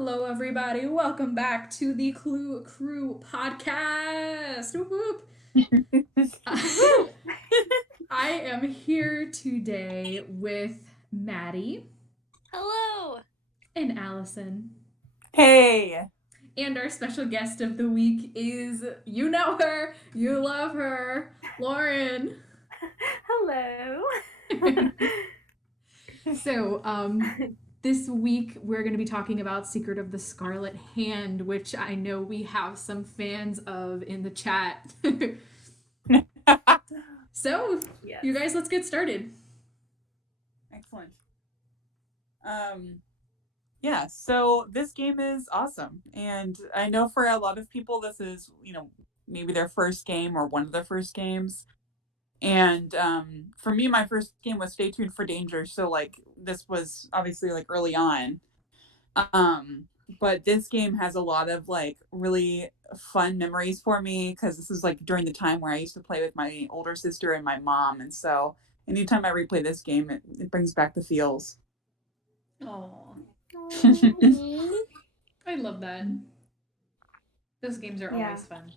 Hello, everybody. Welcome back to the Clue Crew podcast. Whoop, whoop. Woo! I am here today with Maddie Hello. and Allison. Hey. And our special guest of the week is, you know her, you love her, Lauren. Hello. So, this week we're going to be talking about Secret of the Scarlet Hand, which I know we have some fans of in the chat. So, Yes. you guys, let's get started. Excellent. Yeah, so this game is awesome. And I know for a lot of people this is, maybe their first game or one of their first games. And for me, my first game was Stay Tuned for Danger. So this was obviously early on. But this game has a lot of really fun memories for me because this is during the time where I used to play with my older sister and my mom. And so anytime I replay this game, it brings back the feels. Oh, I love that. Those games are always fun.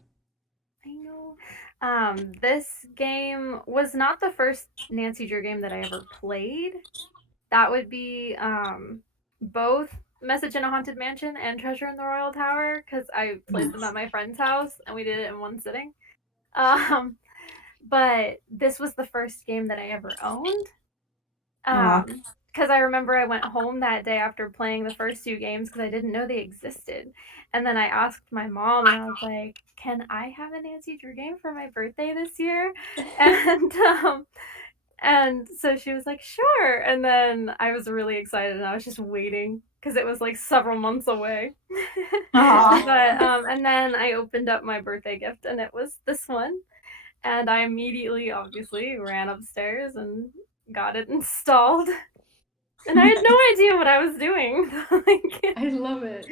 I know. This game was not the first Nancy Drew game that I ever played. That would be both Message in a Haunted Mansion and Treasure in the Royal Tower because I played them at my friend's house and we did it in one sitting. But this was the first game that I ever owned. Because I remember I went home that day after playing the first two games because I didn't know they existed. And then I asked my mom and I was like, can I have a Nancy Drew game for my birthday this year? And so she was like, sure. And then I was really excited and I was just waiting because it was several months away. And then I opened up my birthday gift and it was this one. And I immediately, obviously, ran upstairs and got it installed. And I had no idea what I was doing. I love it.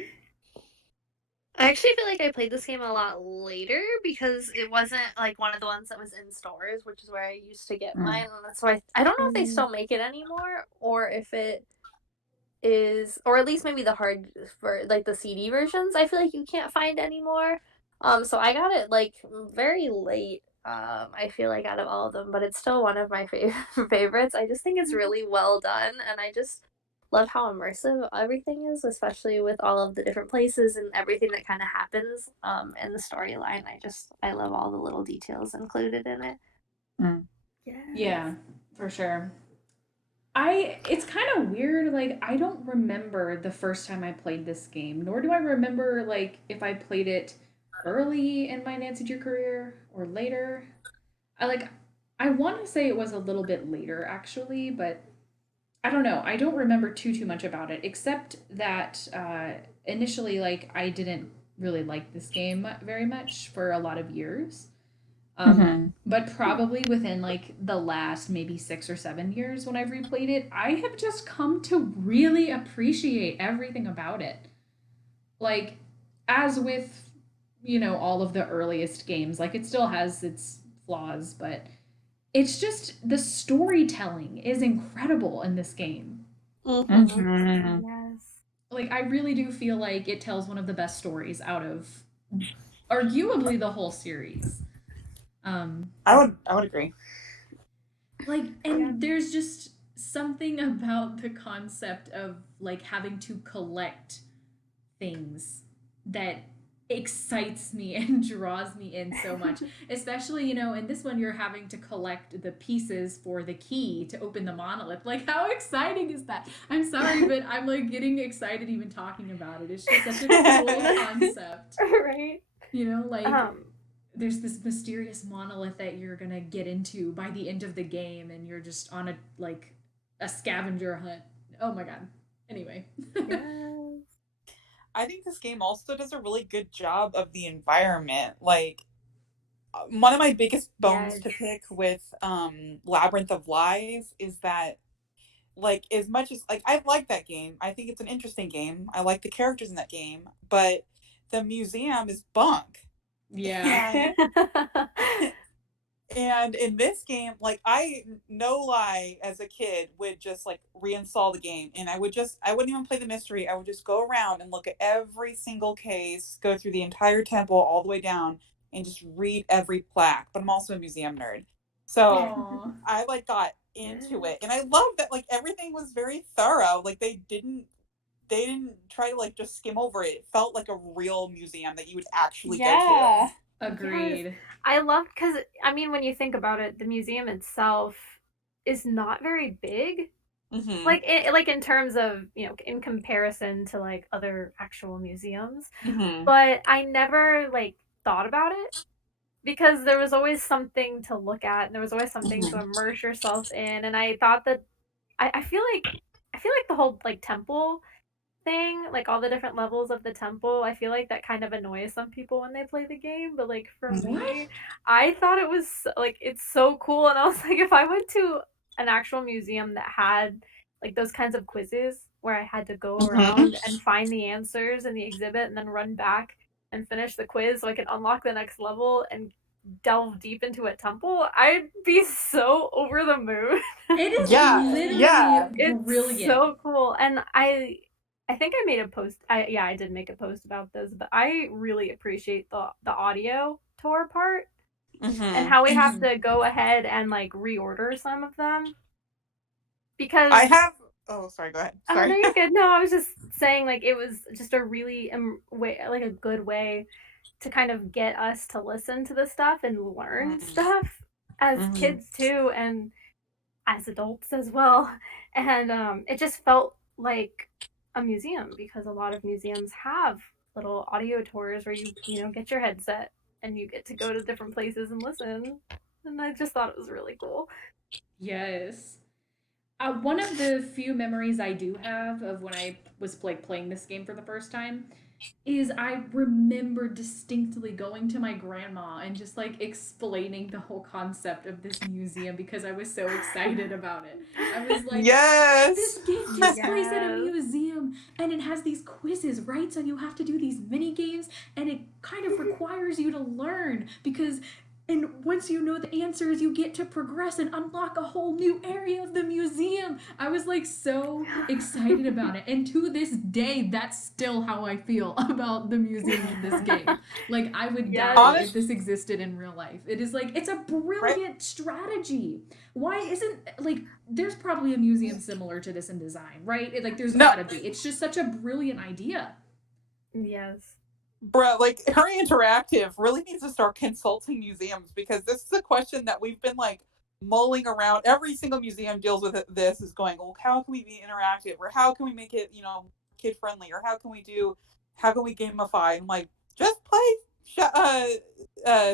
I actually feel like I played this game a lot later because it wasn't one of the ones that was in stores, which is where I used to get mine. And so I don't know if they still make it anymore or if it is, or at least maybe the hard for the CD versions. I feel like you can't find anymore. So I got it very late. I feel like out of all of them, but it's still one of my favorites. I just think it's really well done, and I just love how immersive everything is, especially with all of the different places and everything that kind of happens in the storyline. I love all the little details included in it. Yeah, for sure. It's kind of weird, I don't remember the first time I played this game, nor do I remember if I played it early in my Nancy Drew career or later. I want to say it was a little bit later actually, but I don't know. I don't remember too much about it, except that initially, I didn't really like this game very much for a lot of years. But probably within the last maybe 6 or 7 years when I've replayed it, I have just come to really appreciate everything about it. As with, all of the earliest games, it still has its flaws, but it's just the storytelling is incredible in this game. Yes. I really do feel like it tells one of the best stories out of arguably the whole series. I would agree. There's just something about the concept of having to collect things that excites me and draws me in so much. Especially, in this one you're having to collect the pieces for the key to open the monolith. How exciting is that? I'm sorry, but I'm getting excited even talking about it. It's just such a cool concept. Right. There's this mysterious monolith that you're gonna get into by the end of the game, and you're just on a scavenger hunt. Oh my god. Anyway. I think this game also does a really good job of the environment. One of my biggest bones to pick with Labyrinth of Lies is that as much as I like that game, I think it's an interesting game. I like the characters in that game, but the museum is bunk. Yeah. And in this game, like I no lie, as a kid would just like reinstall the game, and I wouldn't even play the mystery. I would just go around and look at every single case, go through the entire temple all the way down, and just read every plaque. But I'm also a museum nerd, so Aww. I like got into it, and I love that like everything was very thorough. Like they didn't try to like just skim over it. It felt like a real museum that you would actually go to. Agreed. Yes. I love, because I mean, when you think about it, the museum itself is not very big. Mm-hmm. Like in terms of, in comparison to like other actual museums. Mm-hmm. But I never like thought about it, because there was always something to look at, and there was always something to immerse yourself in. And I thought that I feel like the whole like temple thing, like all the different levels of the temple, I feel like that kind of annoys some people when they play the game. But like for What? me, I thought it was like, it's so cool. And I was like, if I went to an actual museum that had like those kinds of quizzes where I had to go around and find the answers in the exhibit and then run back and finish the quiz so I could unlock the next level and delve deep into a temple, I'd be so over the moon. It is Yeah, literally yeah. It's brilliant. so cool. And I think I made a post. I did make a post about this, but I really appreciate the audio tour part and how we have to go ahead and like reorder some of them, because I have. Oh, sorry. Go ahead. Sorry. Oh no, you're good. No, I was just saying like it was just a really like a good way to kind of get us to listen to the stuff and learn stuff as kids too, and as adults as well. And it just felt like a museum, because a lot of museums have little audio tours where you get your headset and you get to go to different places and listen. And I just thought it was really cool. Yes. One of the few memories I do have of when I was like playing this game for the first time is I remember distinctly going to my grandma and just like explaining the whole concept of this museum because I was so excited about it. I was like, yes, this game takes place at a museum and it has these quizzes, right? So you have to do these mini games and it kind of requires you to learn because and once you know the answers, you get to progress and unlock a whole new area of the museum. I was like so excited about it. And to this day, that's still how I feel about the museum in this game. Like, I would die if this existed in real life. It is like, it's a brilliant strategy. Why isn't, like, there's probably a museum similar to this in design, right? Like, there's gotta be. It's just such a brilliant idea. Yes. Bro, like Hurry Interactive really needs to start consulting museums, because this is a question that we've been like mulling around. Every single museum deals with this, is going, well, how can we be interactive, or how can we make it, kid friendly, or how can we gamify? And like, just play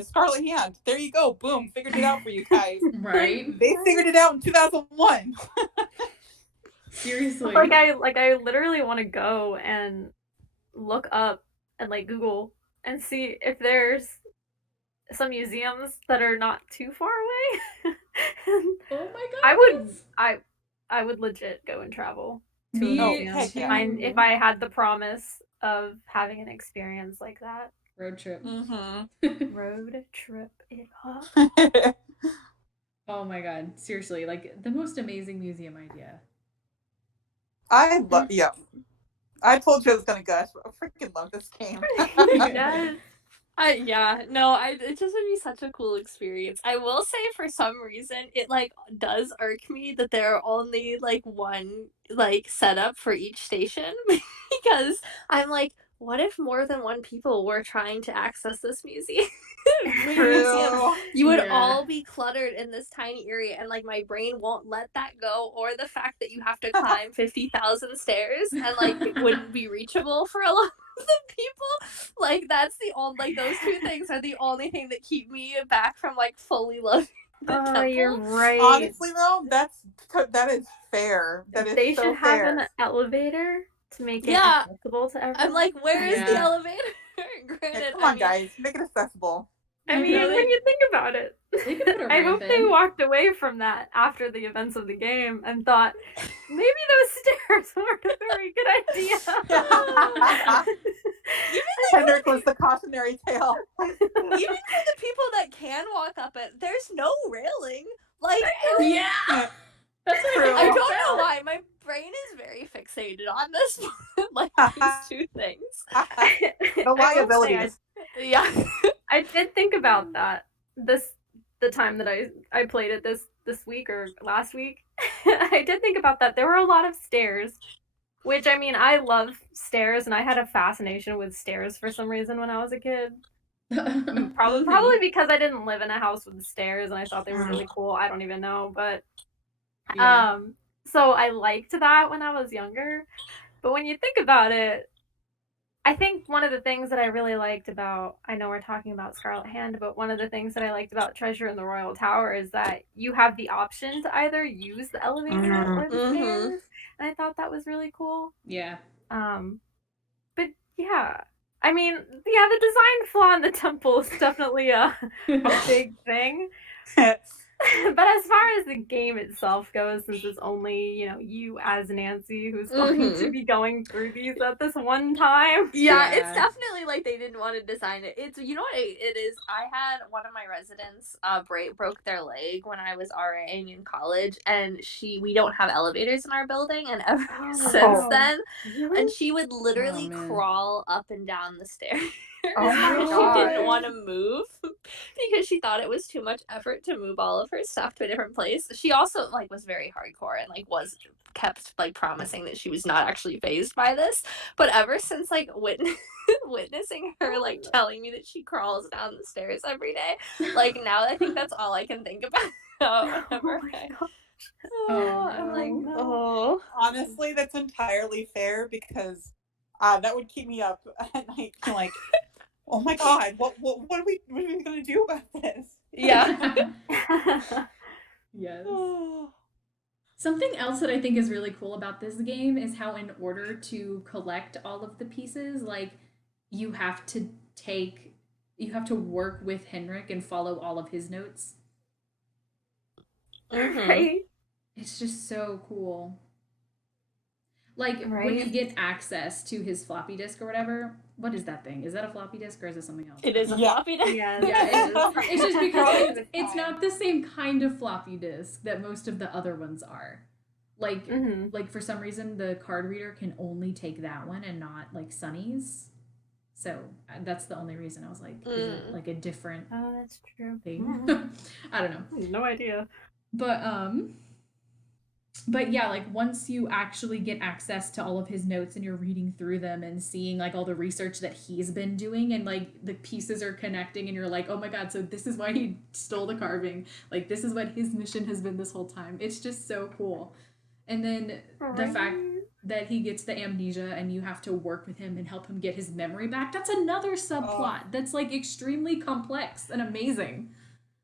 Scarlet Hand. There you go. Boom. Figured it out for you guys. Right? They figured it out in 2001. Seriously. Like I literally want to go and look up and like Google and see if there's some museums that are not too far away. Oh my god! I would legit go and travel to Me a museum if I had the promise of having an experience like that. Road trip. Road trip it up. Oh my god! Seriously, like the most amazing museum idea. I told you I was gonna gush. I freaking love this game. Yes. It just would be such a cool experience. I will say, for some reason, it like does irk me that there are only like one like setup for each station, because I'm like, what if more than one people were trying to access this museum? You would all be cluttered in this tiny area, and like my brain won't let that go, or the fact that you have to climb 50,000 stairs and like it wouldn't be reachable for a lot of the people. Like that's the only, like those two things are the only thing that keep me back from like fully loving the temple. You're right. Honestly though, that is fair. They should have an elevator to make it accessible to everyone. I'm like, where is the elevator? Granted, come on, guys, make it accessible. I mean, when you think about it, I hope they walked away from that after the events of the game and thought, maybe those stairs weren't a very good idea. Hendrik was the cautionary tale. Even for the people that can walk up it, there's no these two things. The liabilities. Yeah. I did think about that the time that I played it this week or last week. I did think about that. There were a lot of stairs, which I mean, I love stairs, and I had a fascination with stairs for some reason when I was a kid. Probably because I didn't live in a house with stairs, and I thought they were really cool. I don't even know, but Yeah. so I liked that when I was younger. But when you think about it, I think one of the things that I really liked about, I know we're talking about Scarlet Hand, but one of the things that I liked about Treasure in the Royal Tower is that you have the option to either use the elevator or the stairs. And I thought that was really cool. Yeah. But yeah, I mean, yeah, the design flaw in the temple is definitely a big thing. But as far as the game itself goes, since it's only, you as Nancy who's going to be going through these at this one time. Yeah, it's definitely like they didn't want to design it. It's, you know what it is? I had one of my residents broke their leg when I was RAing in college, and we don't have elevators in our building, and ever since then, Really? and she would literally crawl up and down the stairs. Oh my She God. didn't want to move because she thought it was too much effort to move all of her stuff to a different place. She also was very hardcore and kept promising that she was not actually phased by this. But ever since witnessing her telling me that she crawls down the stairs every day, now I think that's all I can think about whenever I'm like, oh. Honestly, that's entirely fair because that would keep me up at night, like, oh my God, what are we gonna do about this? Yeah. Yes. Something else that I think is really cool about this game is how, in order to collect all of the pieces, you have to work with Henrik and follow all of his notes. Right? It's just so cool. When Right. you get access to his floppy disk or whatever, what is that thing? Is that a floppy disk or is it something else? It is a floppy disk. Yeah, Yeah, it is. it's just because it's not the same kind of floppy disk that most of the other ones are. For some reason, the card reader can only take that one and not Sunny's. So that's the only reason I was like, is it a different Oh, that's true. thing? I don't know. No idea. But yeah, once you actually get access to all of his notes and you're reading through them and seeing all the research that he's been doing and the pieces are connecting and you're like, oh my God, so this is why he stole the carving. This is what his mission has been this whole time. It's just so cool. And then the fact that he gets the amnesia and you have to work with him and help him get his memory back, that's another subplot that's extremely complex and amazing.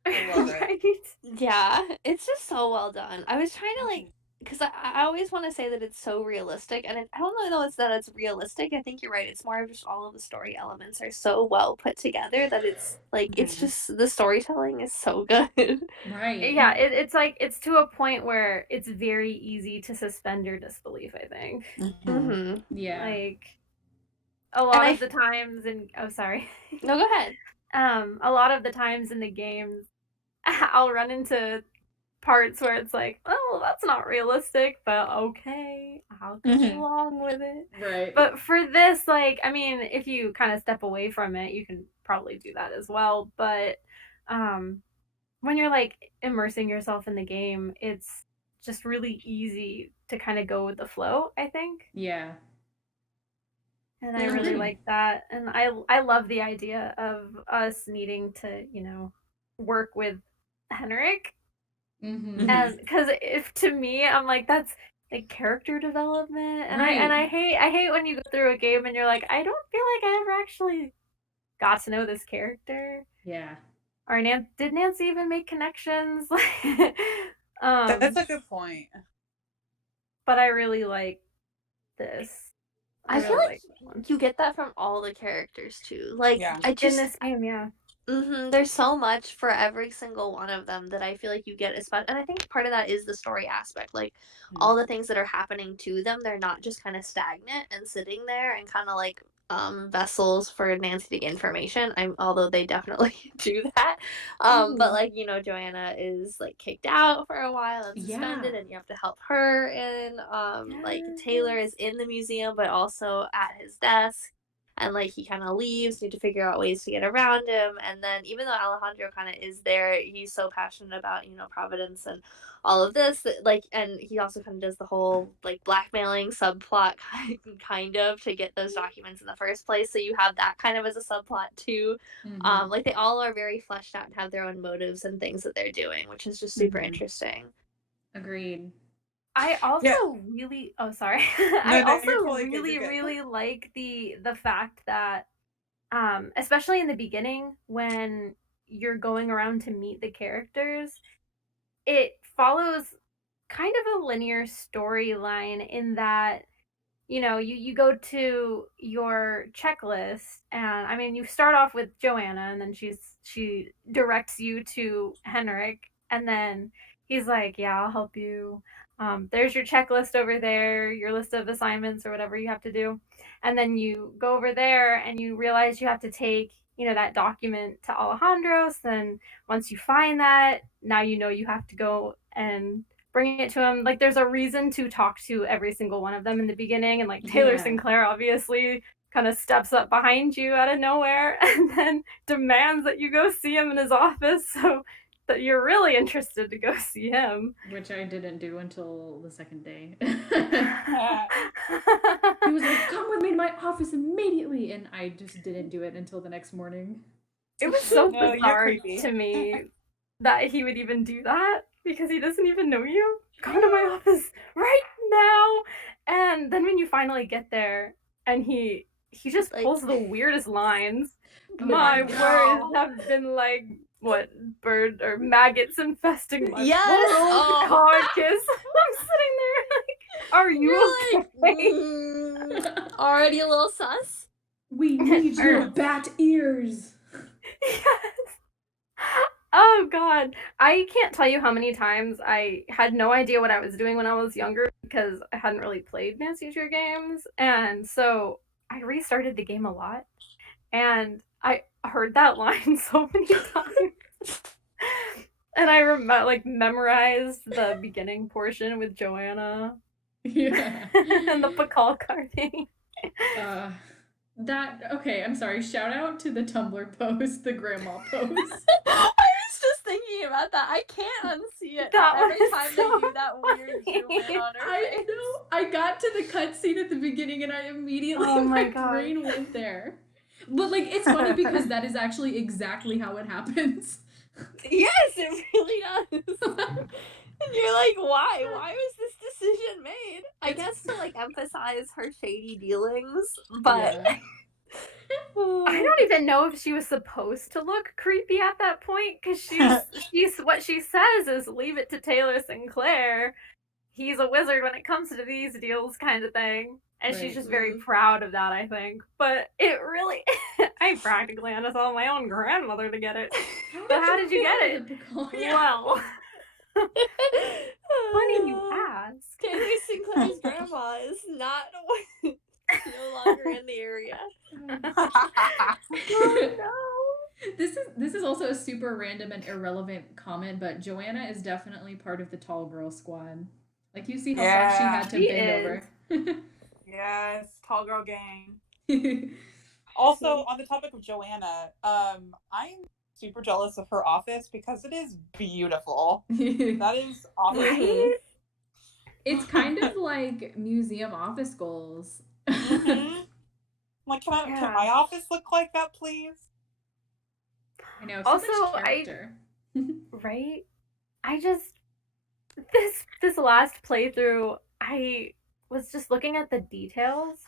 I love it. Right? Yeah, it's just so well done. I was trying to because I always want to say that it's so realistic, and I don't really know that it's realistic. I think you're right. It's more of just all of the story elements are so well put together that it's it's just the storytelling is so good. Right. Yeah, it's to a point where it's very easy to suspend your disbelief, I think. Yeah. A lot of the times sorry. No, go ahead. A lot of the times in the games, I'll run into parts where it's oh, that's not realistic, but okay, I'll go along with it. Right. But for this, I mean, if you kind of step away from it, you can probably do that as well. But when you're immersing yourself in the game, it's just really easy to kind of go with the flow, I think. Yeah. And I really like that. And I love the idea of us needing to, work with Henrik. And because if to me, I'm that's character development, and I hate when you go through a game and you're I don't feel like I ever actually got to know this character. Yeah. Or did Nancy even make connections? That's a good point. But I really like this. I feel like you get that from all the characters too. In this game, yeah. There's so much for every single one of them that I feel like you get, especially, and I think part of that is the story aspect. Like all the things that are happening to them, they're not just kind of stagnant and sitting there and kind of like vessels for Nancy to get information. Although they definitely do that. But like Joanna is like kicked out for a while and suspended, and you have to help her. And like Taylor is in the museum, but also at his desk. And like he kind of leaves, you need to figure out ways to get around him. And then even though Alejandro kind of is there, he's so passionate about Providence and all of this that, like, and he also kind of does the whole like blackmailing subplot kind of to get those documents in the first place. So you have that kind of as a subplot too. Like they all are very fleshed out and have their own motives and things that they're doing, which is just super interesting. Agreed. I also really really like the fact that especially in the beginning when you're going around to meet the characters, it follows kind of a linear storyline in that you go to your checklist, and I mean you start off with Joanna, and then she directs you to Henrik, and then he's like, yeah, I'll help you. There's your checklist over there, your list of assignments or whatever you have to do. And then you go over there and you realize you have to take that document to Alejandro's. Then once you find that, now you have to go and bringing it to him. Like there's a reason to talk to every single one of them in the beginning, and like Taylor Sinclair obviously kind of steps up behind you out of nowhere and then demands that you go see him in his office, so that you're really interested to go see him. Which I didn't do until the second day. He was like, come with me to my office immediately, and I just didn't do it until the next morning. It was so bizarre to me that he would even do that, because he doesn't even know you. Come to my office right now. And then when you finally get there, and he just pulls the weirdest lines. My words have been like bird or maggots infesting my carcass. I'm sitting there like, are you okay? Already a little sus? We need your bat ears. Yes. Oh god, I can't tell you how many times I had no idea what I was doing when I was younger because I hadn't really played Nancy Drew games, and so I restarted the game a lot, and I heard that line so many times. And I memorized the beginning portion with Joanna. Yeah. And the Pakal carding. Okay, I'm sorry. Shout out to the Tumblr post, the grandma post. I was just thinking about that. I can't unsee it. Every time so they do that weird zoom in on her face. I know. I got to the cutscene at the beginning and I immediately, my brain went there. But like, it's funny because that is actually exactly how it happens. Yes, it really does. And you're like, why? Why was this decision made? I guess to like emphasize her shady dealings, but I don't even know if she was supposed to look creepy at that point, because she's what she says is leave it to Taylor Sinclair. He's a wizard when it comes to these deals, kind of thing. And she's just very proud of that, I think. But it really, I practically had to tell my own grandmother to get it. But how did you get it? Well, funny you ask. Taylor Sinclair's grandma is no longer in the area. Oh no. This is also a super random and irrelevant comment, but Joanna is definitely part of the tall girl squad. Like, you see how far she had to bend over. Yes, tall girl gang. Also, on the topic of Joanna, I'm super jealous of her office because it is beautiful. That is awesome. Right? It's kind of like museum office goals. Like, can my office look like that, please? I know. Also, right? I just this last playthrough, I was just looking at the details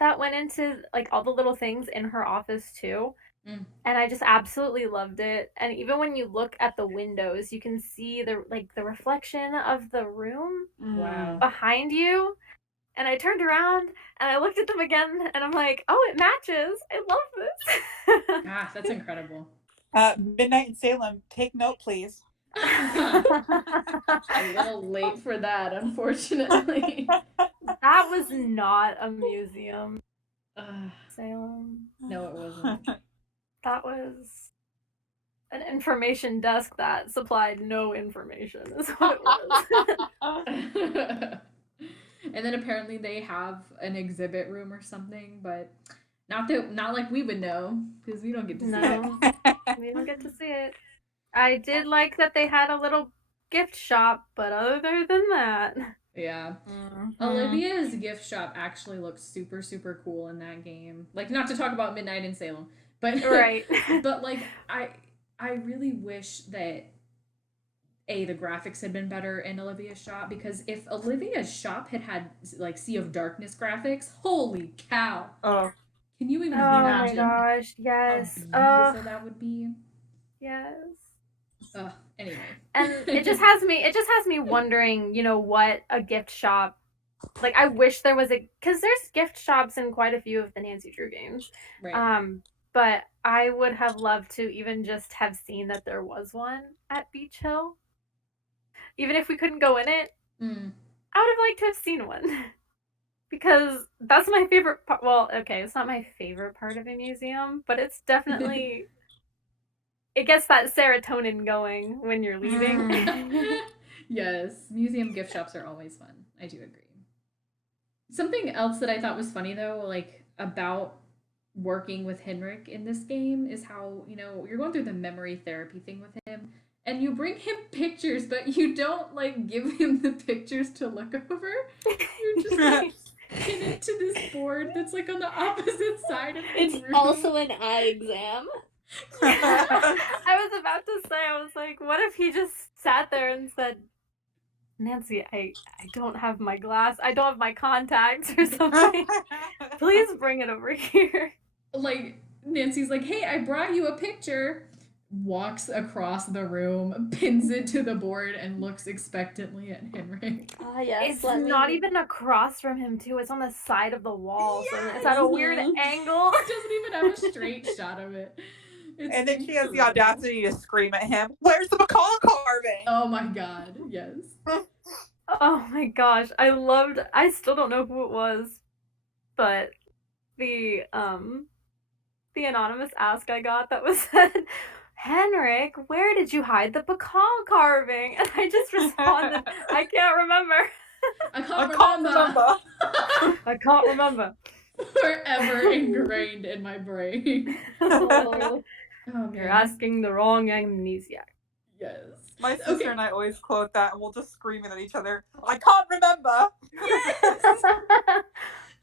that went into like all the little things in her office too. And I just absolutely loved it. And even when you look at the windows, you can see the reflection of the room behind you. And I turned around and I looked at them again and I'm like, oh, it matches. I love this. That's incredible. Midnight in Salem, take note, please. A little late for that, unfortunately. That was not a museum, Uh, Salem. no, it wasn't. That was an information desk that supplied no information, is what it was. And then apparently they have an exhibit room or something, but not like we would know because we don't get to see No, we don't get to see it. I did like that they had a little gift shop, but other than that, it. Yeah. Mhm. Olivia's gift shop actually looks super super cool in that game. Like not to talk about Midnight in Salem, but right. but like I really wish that the graphics had been better in Olivia's shop because if Olivia's shop had like Sea of Darkness graphics, holy cow! Oh, Can you even Oh my imagine gosh, how yes. beautiful that would be? Yes. Anyway. And it just has me wondering, what a gift shop, like I wish there was cuz there's gift shops in quite a few of the Nancy Drew games. Right. But I would have loved to even just have seen that there was one at Beach Hill. Even if we couldn't go in it, Mm. I would have liked to have seen one. Because that's my favorite part. Well, okay, it's not my favorite part of a museum, but it's definitely it gets that serotonin going when you're leaving. Yes, museum gift shops are always fun. I do agree. Something else that I thought was funny though, like about working with Henrik in this game is how, you're going through the memory therapy thing with him and you bring him pictures, but you don't like give him the pictures to look over. You're just like pin it to this board that's like on the opposite side of his room. It's also an eye exam. I was about to say, I was like, what if he just sat there and said, Nancy, I don't have my glass. I don't have my contacts or something. Please bring it over here. Like, Nancy's like, hey, I brought you a picture. Walks across the room, pins it to the board, and looks expectantly at Henrik. Ah, yes. It's not even across from him, too. It's on the side of the wall. So it's at a weird angle. It doesn't even have a straight shot of it. And then she has the audacity to scream at him, "Where's the macaw carving?" Oh my god, yes. Oh my gosh. I still don't know who it was, but the anonymous ask I got that was said, Henrik, where did you hide the macaw carving? And I just responded, I can't remember. I can't remember. I can't remember. Forever ingrained in my brain. Oh, you're asking the wrong amnesiac. Yes. My sister and I always quote that, and we'll just scream it at each other. I can't remember. Yes.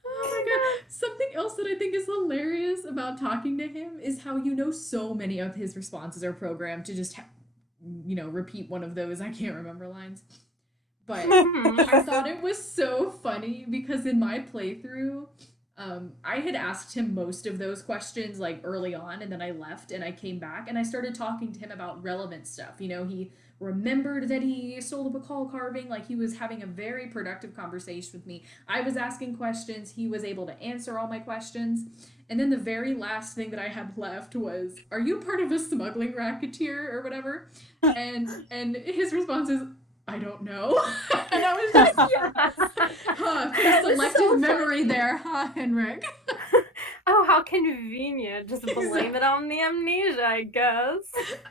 Oh my god. Something else that I think is hilarious about talking to him is how so many of his responses are programmed to just repeat one of those I can't remember lines. But I thought it was so funny because in my playthrough, I had asked him most of those questions like early on, and then I left and I came back and I started talking to him about relevant stuff. He remembered that he stole the bacall carving, like he was having a very productive conversation with me. I was asking questions, he was able to answer all my questions. And then the very last thing that I had left was, "Are you part of a smuggling racketeer or whatever?" And his response is, "I don't know." And I was just, yes. Selective memory there, huh, Henrik? Oh, how convenient. Just blame it on the amnesia, I guess.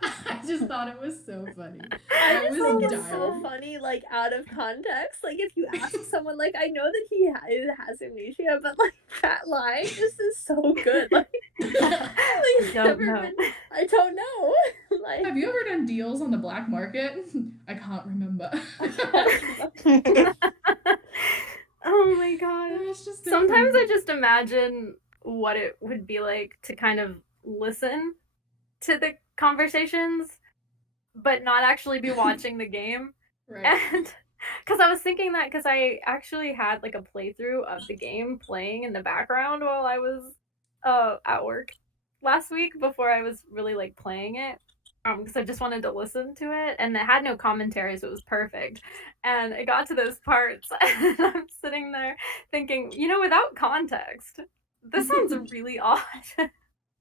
I just thought it was so funny. I just think dying. it's so funny, like, out of context. Like, if you ask someone, like, I know that he has amnesia, but, like, that line just is so good. Like, I don't know. I don't know. Like, have you ever done deals on the black market? I can't remember. Oh my god. It's just so Sometimes funny. I just imagine what it would be like to kind of listen to the conversations, but not actually be watching the game. Right. And because I was thinking that because I actually had like a playthrough of the game playing in the background while I was at work last week before I was really like playing it. Because I just wanted to listen to it, and it had no commentary, so it was perfect. And it got to those parts, and I'm sitting there thinking, without context, this sounds really odd.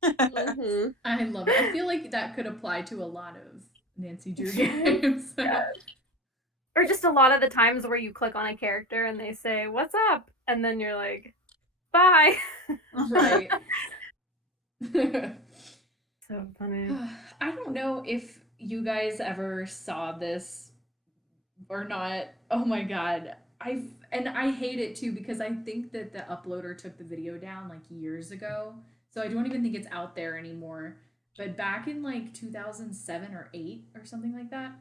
Mm-hmm. I love it. I feel like that could apply to a lot of Nancy Drew games. Yeah. Or just a lot of the times where you click on a character and they say, "What's up?" And then you're like, "Bye." Right. So funny. I don't know if you guys ever saw this or not. Oh my god. I hate it too because I think that the uploader took the video down like years ago. So I don't even think it's out there anymore. But back in like 2007 or 8 or something like that,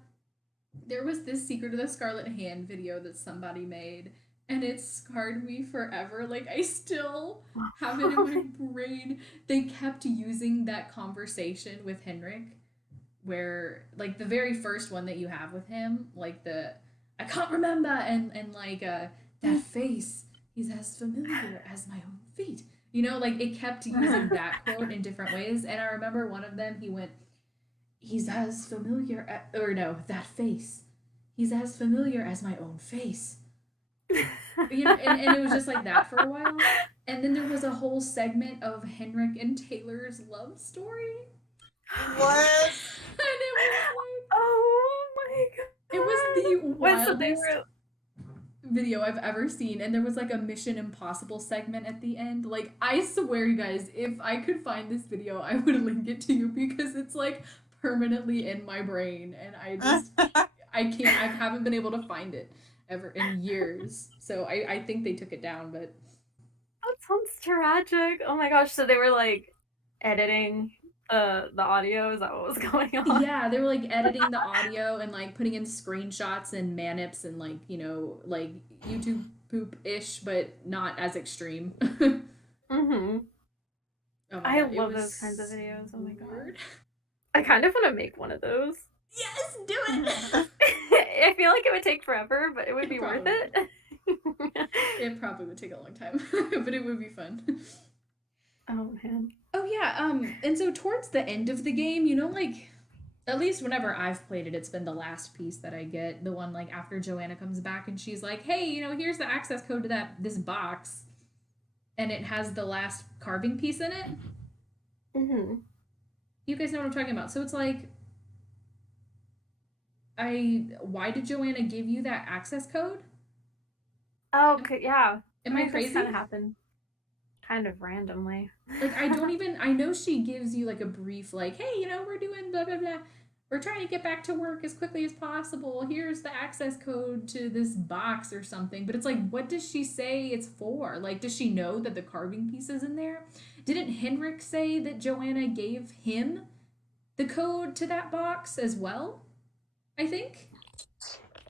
there was this Secret of the Scarlet Hand video that somebody made, and it scarred me forever. Like, I still have it in my brain. They kept using that conversation with Henrik, where, like, the very first one that you have with him, like, I can't remember, and like, that face, he's as familiar as my own feet. You know, like, it kept using that quote in different ways, and I remember one of them, he went, he's as familiar, or no, that face. He's as familiar as my own face. You know, and it was just like that for a while. And then there was a whole segment of Henrik and Taylor's love story. What? And it was like, oh my god. it was the wildest were... video I've ever seen. And there was like a Mission Impossible segment at the end. Like, I swear, you guys, if I could find this video, I would link it to you because it's like permanently in my brain. And I haven't been able to find it ever in years. So I think they took it down, but That sounds tragic. Oh my gosh, so they were like editing the audio? Is that what was going on? yeah, they were like editing the audio and like putting in screenshots and manips and like, you know, like YouTube poop-ish, but not as extreme. Mm-hmm. Oh I God, love those kinds of videos. Oh my weird. god. I kind of want to make one of those. Yes, do it. I feel like it would take forever, but it would be worth it. It probably would take a long time, but it would be fun. Oh man. Oh yeah, and so towards the end of the game, you know, like at least whenever I've played it, it's been the last piece that I get. The one like after Joanna comes back and she's like, "Hey, you know, here's the access code to this box," and it has the last carving piece in it. Mm-hmm. You guys know what I'm talking about. So it's like, why did Joanna give you that access code? Oh, okay, yeah. Am I crazy? Kind of happened kind of randomly. Like, I know she gives you like a brief, like, hey, you know, we're doing blah, blah, blah. We're trying to get back to work as quickly as possible. Here's the access code to this box or something. But it's like, what does she say it's for? Like, does she know that the carving piece is in there? Didn't Henrik say that Joanna gave him the code to that box as well? I think.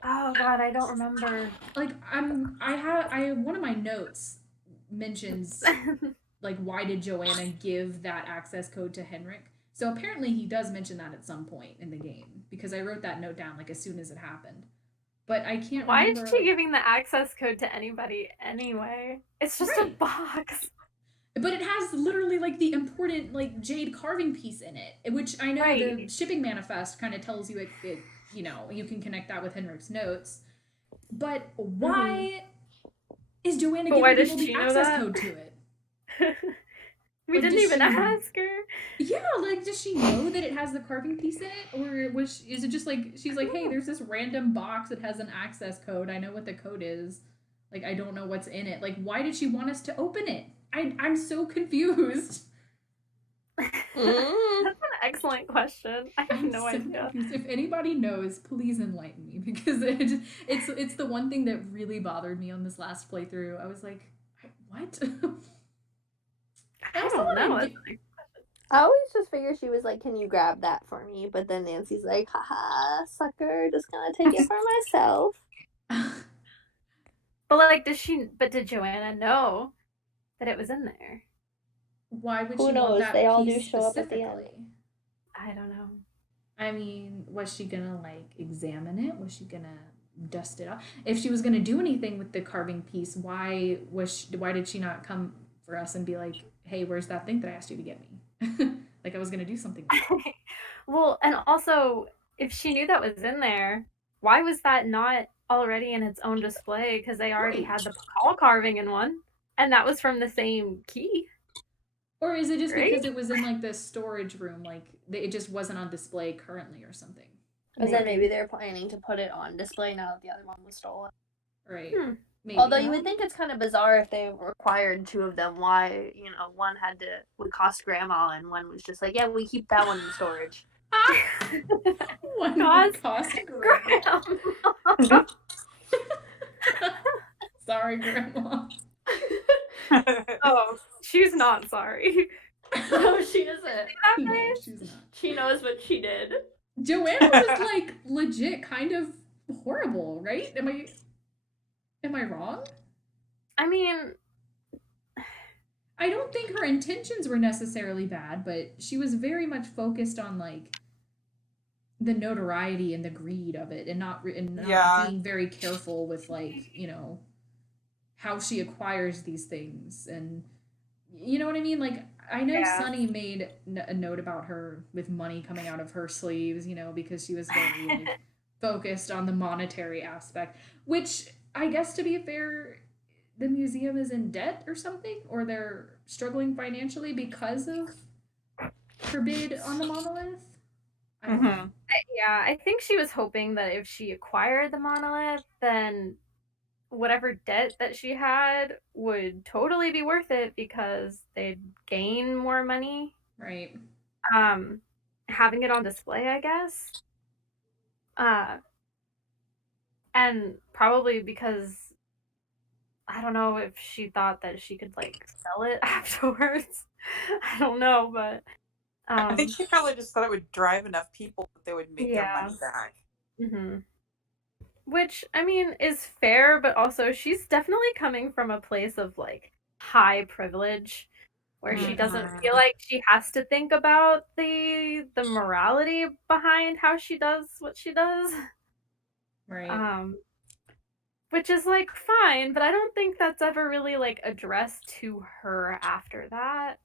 Oh god, I don't remember. Like, one of my notes mentions like, why did Joanna give that access code to Henrik? So apparently he does mention that at some point in the game because I wrote that note down like as soon as it happened. But I can't Why remember. is she giving the access code to anybody anyway? It's just a box. But it has literally like the important like jade carving piece in it, which I know the shipping manifest kind of tells you it you know, you can connect that with Henrik's notes. But why is Joanna giving people the access code to it? We didn't even ask her. Yeah, like, does she know that it has the carving piece in it? Or is it just like, she's like, hey, there's this random box that has an access code. I know what the code is. Like, I don't know what's in it. Like, why did she want us to open it? I'm so confused. That's an excellent question. I have no idea. Confused. If anybody knows, please enlighten me because it's the one thing that really bothered me on this last playthrough. I was like, what? I don't know. I always just figure she was like, "Can you grab that for me?" But then Nancy's like, "Haha, sucker, just gonna take it for myself." But like, did Joanna know that it was in there? Why would Who she knows? want that they all do piece show up at the end. I don't know. I mean, was she gonna like examine it? Was she gonna dust it off? If she was gonna do anything with the carving piece, why did she not come for us and be like, hey, where's that thing that I asked you to get me? Like I was gonna do something with it. Well, and also, if she knew that was in there, why was that not already in its own display? Because they already had the call carving in one, and that was from the same key. Or is it just because it was in like the storage room, like it just wasn't on display currently or something? Because then maybe they're planning to put it on display now that the other one was stolen. Right. Maybe. Although you would think it's kind of bizarre if they required two of them. Why, one would cost grandma and one was just like, yeah, we keep that one in storage. One would cost grandma. Sorry, grandma. Oh, she's not sorry. No, she isn't. No, she's not. She knows what she did. Joanna was like legit kind of horrible, right? Am I wrong? I mean, I don't think her intentions were necessarily bad, but she was very much focused on like the notoriety and the greed of it, and not being very careful with like how she acquires these things, and you know what I mean. Like I know Sunny made a note about her with money coming out of her sleeves, because she was very like focused on the monetary aspect, which I guess to be fair, the museum is in debt or something, or they're struggling financially because of her bid on the monolith. I don't know. Yeah, I think she was hoping that if she acquired the monolith, then whatever debt that she had would totally be worth it because they'd gain more money. Right. Having it on display, I guess. And probably because I don't know if she thought that she could like sell it afterwards. I don't know, but I think she probably just thought it would drive enough people that they would make their money back. Mm-hmm. Which, I mean, is fair, but also she's definitely coming from a place of like high privilege where she doesn't feel like she has to think about the morality behind how she does what she does. Right. Which is like fine, but I don't think that's ever really like addressed to her after that.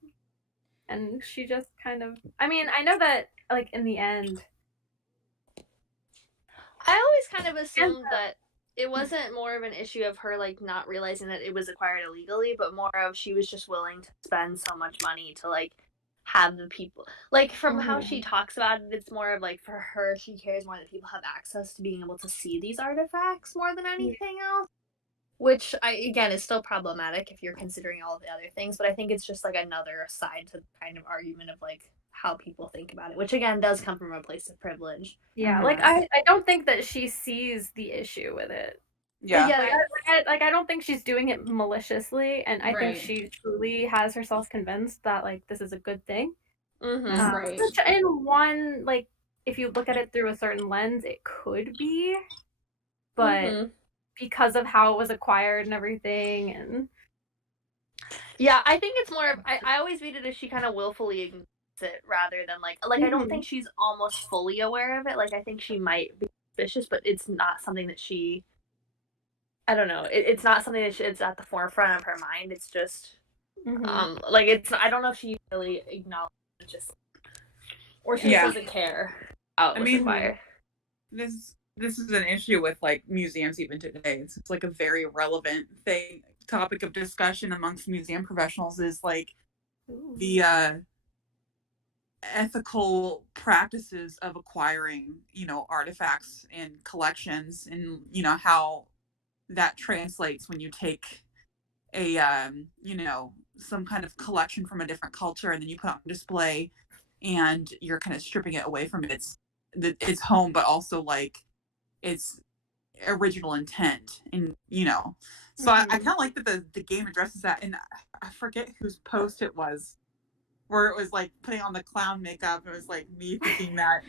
And she just kind of, I mean, I know that like in the end, I always kind of assumed that it wasn't more of an issue of her like not realizing that it was acquired illegally, but more of she was just willing to spend so much money to like have the people, like from how she talks about it, it's more of like for her she cares more that people have access to being able to see these artifacts more than anything else, which again is still problematic if you're considering all of the other things, but I think it's just like another side to the kind of argument of like how people think about it, which again does come from a place of privilege. Yeah, like I don't think that she sees the issue with it. Yeah. I don't think she's doing it maliciously, and I think she truly has herself convinced that like this is a good thing. Right. Which in one, like if you look at it through a certain lens, it could be, but because of how it was acquired and everything, and yeah, I think it's more of I always read it as she kind of willfully ignores it rather than like I don't think she's almost fully aware of it. Like I think she might be suspicious, but it's not something that she, I don't know, it's not something that it's at the forefront of her mind. It's just like it's, I don't know if she really acknowledges it, just, or she doesn't care how it was acquired. This is an issue with like museums even today. It's like a very relevant topic of discussion amongst museum professionals is like the ethical practices of acquiring, artifacts and collections, and how that translates when you take a some kind of collection from a different culture and then you put it on display and you're kind of stripping it away from its home, but also like its original intent, and so I kind of like that the game addresses that. And I forget whose post it was where it was like putting on the clown makeup. It was like me thinking that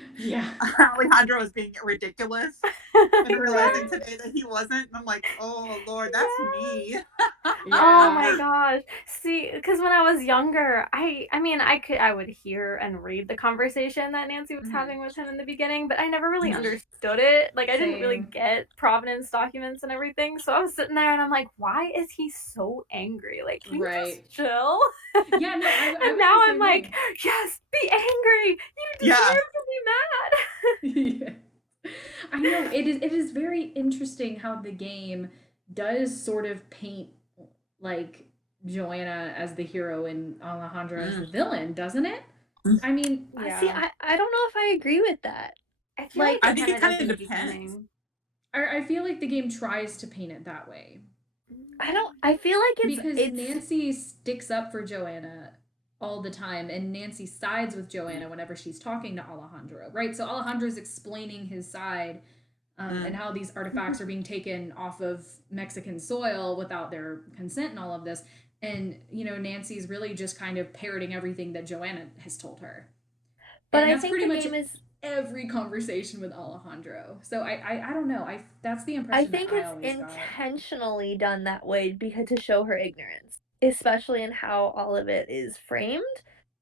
Alejandro was being ridiculous and realizing today that he wasn't. And I'm like, oh Lord, that's me. Oh my gosh. See, because when I was younger, I mean, I would hear and read the conversation that Nancy was having with him in the beginning, but I never really understood it. Like, I didn't really get provenance documents and everything. So I was sitting there and I'm like, why is he so angry? Like, can you just chill? Yeah, no, and now I'm like, yes, be angry. You deserve to be mad. I know it is very interesting how the game does sort of paint like Joanna as the hero and Alejandro as the villain, doesn't it? I mean, See, I don't know if I agree with that. I feel like I it think kind it of does kind in the of depends. beginning. I feel like the game tries to paint it that way. I feel like because Nancy sticks up for Joanna all the time, and Nancy sides with Joanna whenever she's talking to Alejandro, right? So Alejandro's explaining his side, and how these artifacts are being taken off of Mexican soil without their consent and all of this. And, Nancy's really just kind of parroting everything that Joanna has told her. But and I that's think pretty the much game is every conversation with Alejandro. So I don't know. That's the impression I think that I it's always got. intentionally done that way because to show her ignorance, especially in how all of it is framed.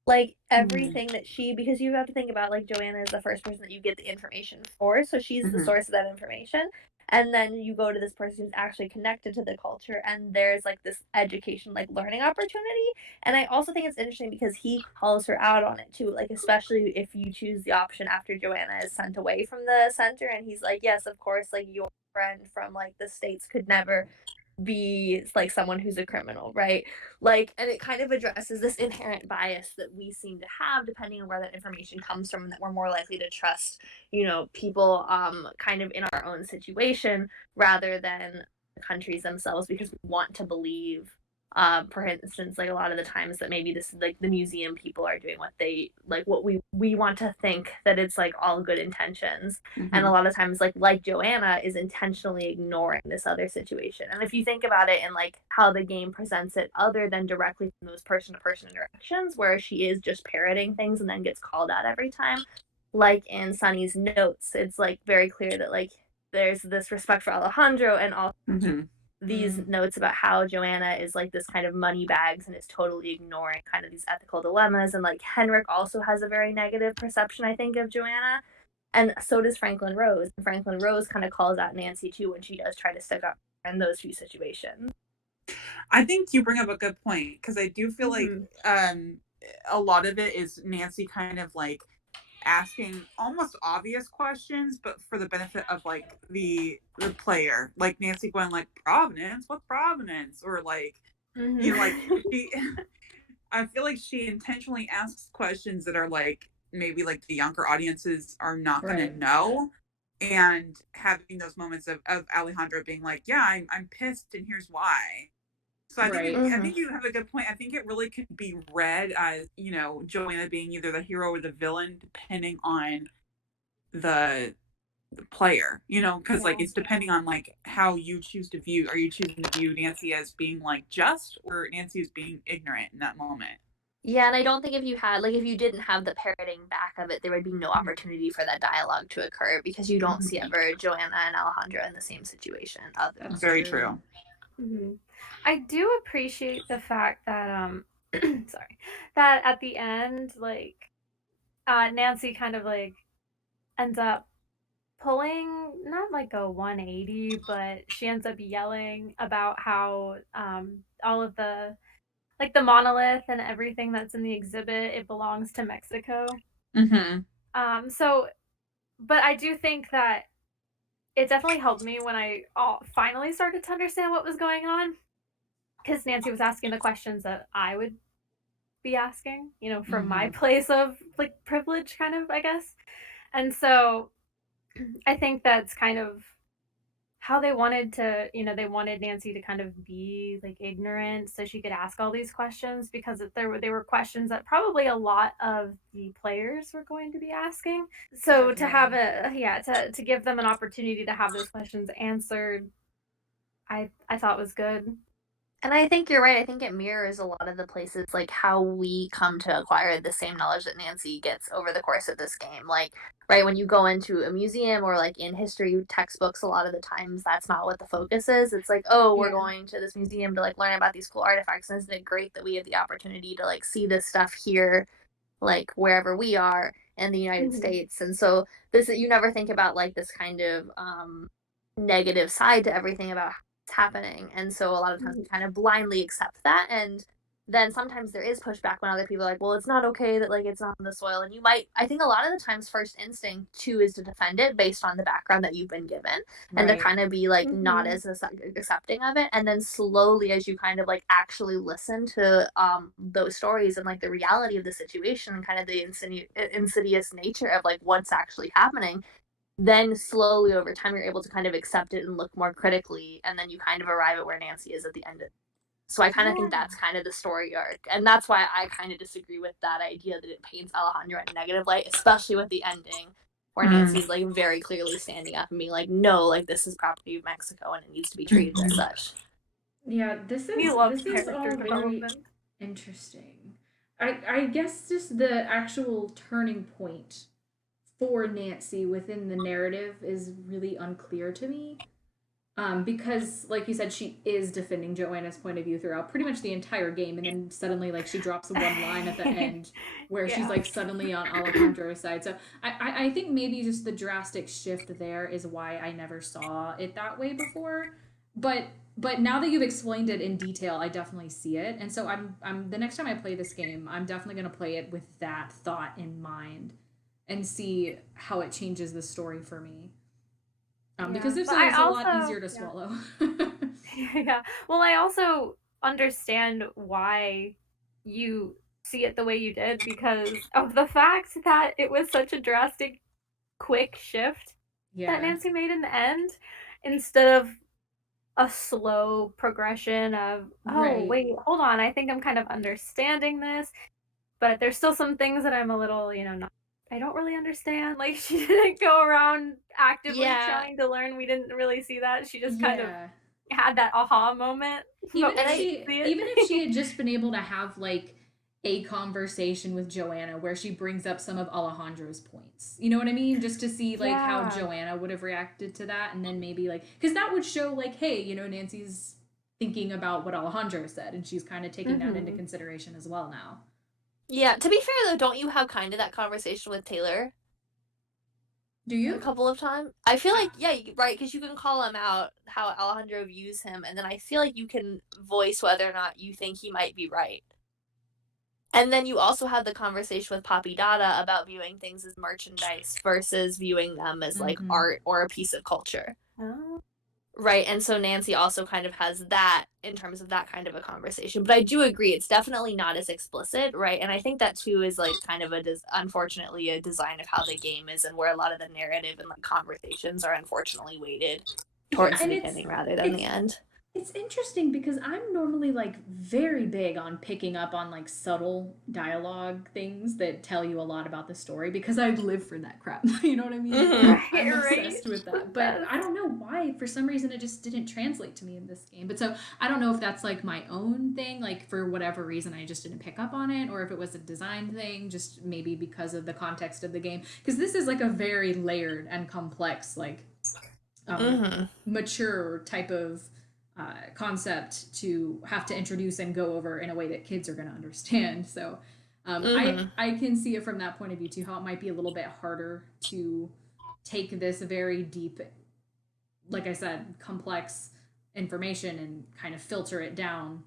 Like everything that because you have to think about like Joanna is the first person that you get the information for, so she's the source of that information. And then you go to this person who's actually connected to the culture, and there's like this education, like learning opportunity. And I also think it's interesting because he calls her out on it too, like especially if you choose the option after Joanna is sent away from the center, and he's like, yes, of course, like your friend from like the States could never be like someone who's a criminal, right? Like, and it kind of addresses this inherent bias that we seem to have depending on where that information comes from, and that we're more likely to trust, people kind of in our own situation rather than the countries themselves, because we want to believe for instance, like a lot of the times that maybe this like the museum people are doing what they like what we want to think that it's like all good intentions. And a lot of times like Joanna is intentionally ignoring this other situation. And if you think about it and like how the game presents it other than directly from those person to person interactions where she is just parroting things and then gets called out every time, like in Sunny's notes, it's like very clear that like there's this respect for Alejandro, and also these notes about how Joanna is like this kind of money bags and is totally ignoring kind of these ethical dilemmas. And like Henrik also has a very negative perception, I think, of Joanna. And so does Franklin Rose. And Franklin Rose kind of calls out Nancy too when she does try to stick up in those few situations. I think you bring up a good point, because I do feel like a lot of it is Nancy kind of like asking almost obvious questions, but for the benefit of like the player, like Nancy going like, Providence, what's Providence? Or like, like I feel like she intentionally asks questions that are like maybe like the younger audiences are not going to know, and having those moments of Alejandro being like, yeah, I'm pissed and here's why. So I think you have a good point. I think it really could be read as, Joanna being either the hero or the villain, depending on the player, because like it's depending on like how you choose to view. Are you choosing to view Nancy as being like just, or Nancy as being ignorant in that moment? Yeah, and I don't think if you didn't have the parroting back of it, there would be no opportunity for that dialogue to occur, because you don't see ever Joanna and Alejandro in the same situation. That's very true. I do appreciate the fact that sorry, that at the end, like Nancy kind of like ends up pulling not like a 180, but she ends up yelling about how all of the like the monolith and everything that's in the exhibit, it belongs to Mexico. So but I do think that it definitely helped me when I finally started to understand what was going on, because Nancy was asking the questions that I would be asking, from my place of like privilege, kind of, I guess. And so I think that's kind of how they wanted to, they wanted Nancy to kind of be like ignorant so she could ask all these questions, because they were questions that probably a lot of the players were going to be asking. So to have to give them an opportunity to have those questions answered, I thought was good. And I think you're right. I think it mirrors a lot of the places, like how we come to acquire the same knowledge that Nancy gets over the course of this game. Like, right, when you go into a museum or like in history textbooks, a lot of the times that's not what the focus is. It's like, oh, we're going to this museum to like learn about these cool artifacts. And isn't it great that we have the opportunity to like see this stuff here, like wherever we are in the United States? And so you never think about like this kind of negative side to everything about happening. And so a lot of times we kind of blindly accept that, and then sometimes there is pushback when other people are like, well, it's not okay that like it's not on the soil. And you might, I think a lot of the times first instinct too is to defend it based on the background that you've been given, and to kind of be like not as accepting of it. And then slowly as you kind of like actually listen to those stories and like the reality of the situation and kind of the insidious nature of like what's actually happening, then slowly over time you're able to kind of accept it and look more critically, and then you kind of arrive at where Nancy is at the end. So I kind of think that's kind of the story arc, and that's why I kind of disagree with that idea that it paints Alejandro in a negative light, especially with the ending where Nancy's like very clearly standing up and being like, no, like this is property of Mexico and it needs to be treated as such. Yeah, this is all very interesting. I guess just the actual turning point for Nancy within the narrative is really unclear to me. Because, like you said, she is defending Joanna's point of view throughout pretty much the entire game, and then suddenly, like, she drops one line at the end where she's, like, suddenly on Alejandro's side. So I think maybe just the drastic shift there is why I never saw it that way before. But now that you've explained it in detail, I definitely see it. And so I'm the next time I play this game, I'm definitely going to play it with that thought in mind and see how it changes the story for me. Because if so, it's a lot easier to swallow. Yeah. Well, I also understand why you see it the way you did because of the fact that it was such a drastic, quick shift that Nancy made in the end, instead of a slow progression of, wait, hold on, I think I'm kind of understanding this, but there's still some things that I'm a little, not, I don't really understand. Like, she didn't go around actively trying to learn. We didn't really see that. She just kind of had that aha moment. Even if she had just been able to have, like, a conversation with Joanna where she brings up some of Alejandro's points. You know what I mean? Just to see, like, how Joanna would have reacted to that. And then maybe, like, because that would show, like, hey, Nancy's thinking about what Alejandro said. And she's kind of taking that into consideration as well now. Yeah, to be fair though, don't you have kind of that conversation with Taylor? Do you? A couple of times? I feel like, right, because you can call him out how Alejandro views him, and then I feel like you can voice whether or not you think he might be right. And then you also have the conversation with Papi Dada about viewing things as merchandise versus viewing them as like art or a piece of culture. Oh. Right, and so Nancy also kind of has that in terms of that kind of a conversation. But I do agree, it's definitely not as explicit, right? And I think that too is like kind of unfortunately a design of how the game is, and where a lot of the narrative and like conversations are unfortunately weighted towards the beginning rather than the end. It's interesting because I'm normally like very big on picking up on like subtle dialogue things that tell you a lot about the story because I live for that crap. You know what I mean? I'm obsessed with that. But I don't know why. For some reason, it just didn't translate to me in this game. But so I don't know if that's like my own thing, like for whatever reason I just didn't pick up on it, or if it was a design thing, just maybe because of the context of the game. Because this is like a very layered and complex, like mature type of concept to have to introduce and go over in a way that kids are going to understand. So I can see it from that point of view too, how it might be a little bit harder to take this very deep, like I said, complex information and kind of filter it down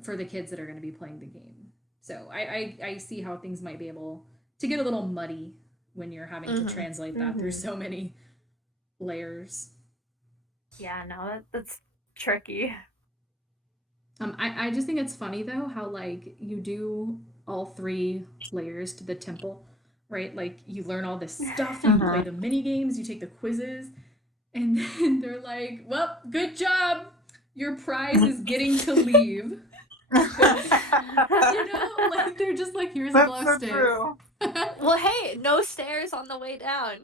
for the kids that are going to be playing the game. So I see how things might be able to get a little muddy when you're having to translate that through so many layers. Yeah, no, that's tricky. I just think it's funny though how like you do all 3 layers to the temple, right? Like you learn all this stuff and you play the mini games, you take the quizzes, and then they're like, "Well, good job. Your prize is getting to leave." Like they're just like, "Here's a glow stick." True. Well, hey, no stairs on the way down.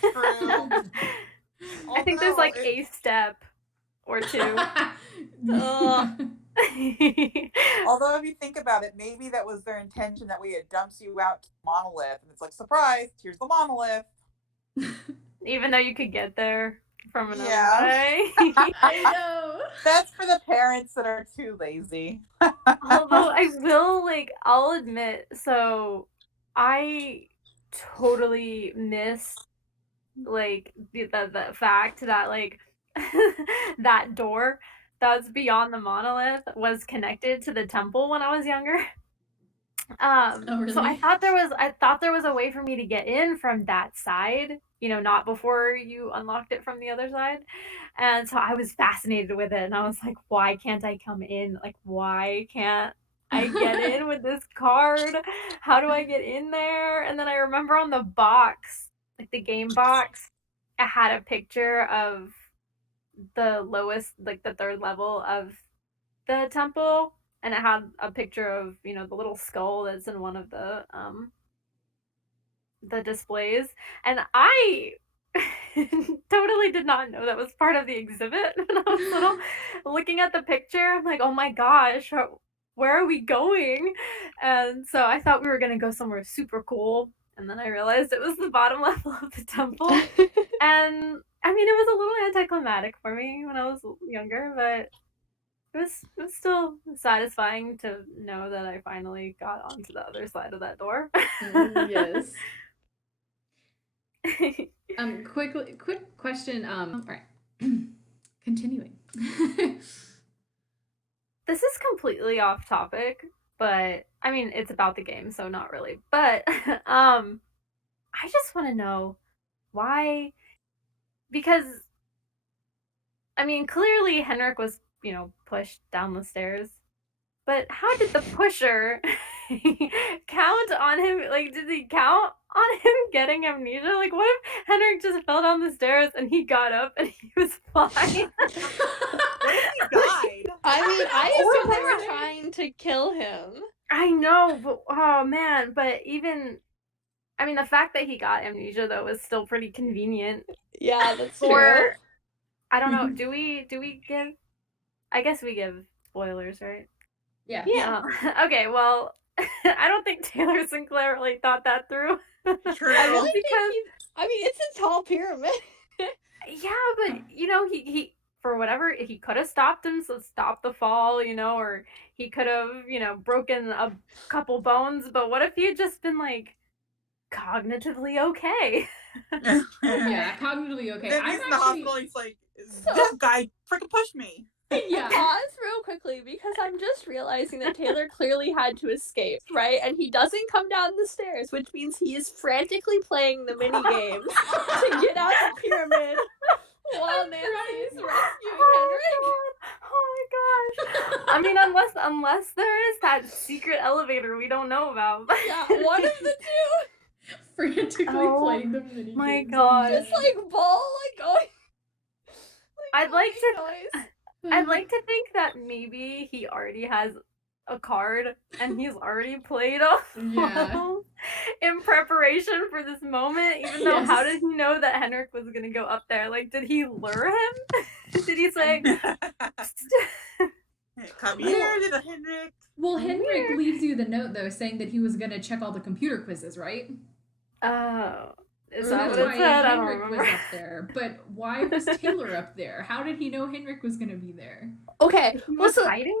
True. I think there's like a step or 2. Although if you think about it, maybe that was their intention, that we had dumped you out to the monolith, and it's like, surprise, here's the monolith. Even though you could get there from another way. I know. That's for the parents that are too lazy. Although I'll admit, so I totally miss like the fact that like that door that's beyond the monolith was connected to the temple when I was younger. Oh, really? So I thought there was a way for me to get in from that side, not before you unlocked it from the other side. And so I was fascinated with it, and I was like, why can't I come in? Like, why can't I get in with this card? How do I get in there? And then I remember on the box, like the game box, it had a picture of the lowest, like the third level of the temple, and it had a picture of the little skull that's in one of the displays, and I totally did not know that was part of the exhibit. When I was little, looking at the picture, I'm like, oh my gosh, where are we going? And so I thought we were gonna go somewhere super cool, and then I realized it was the bottom level of the temple. And I mean, it was a little anticlimactic for me when I was younger, but it was still satisfying to know that I finally got onto the other side of that door. Yes. Quick question. All right. Continuing. This is completely off topic, but I mean, it's about the game, so not really. But I just want to know why, because I mean, clearly Henrik was, pushed down the stairs, but how did the pusher count on him? Like, did he count on him getting amnesia? Like, what if Henrik just fell down the stairs and he got up and he was fine? What if he died? I mean, I assume they were trying to kill him. I know, but oh man, but even, I mean, the fact that he got amnesia though was still pretty convenient. Yeah, that's true. Or, I don't know, do we give, I guess we give spoilers, right? Yeah. Okay, well, I don't think Taylor Sinclair really thought that through. True. I really think I mean, it's a tall pyramid. Yeah, but he for whatever, he could have stopped him, so stop the fall, or he could have, broken a couple bones. But what if he had just been like cognitively okay? Yeah, cognitively okay. Then he's in the hospital. He's like, this guy freaking pushed me. Yeah. Pause real quickly, because I'm just realizing that Taylor clearly had to escape, right? And he doesn't come down the stairs, which means he is frantically playing the mini games to get out the pyramid while Nancy's rescuing Henrik. Oh my gosh! I mean, unless there is that secret elevator we don't know about. Yeah, one of the two. Frantically playing the mini My games. God. Just like ball, like going. I'd like to. Noise. I'd like to think that maybe he already has a card and he's already played all levels in preparation for this moment, even though how did he know that Henrik was going to go up there? Like, did he lure him? Did he say, come here, little Henrik? Well, Henrik leaves you the note, though, saying that he was going to check all the computer quizzes, right? Oh. Is That's that what why it said? I don't Henrik was remember. up there. But why was Taylor up there? How did he know Henrik was going to be there? Okay, He well, was so hiding?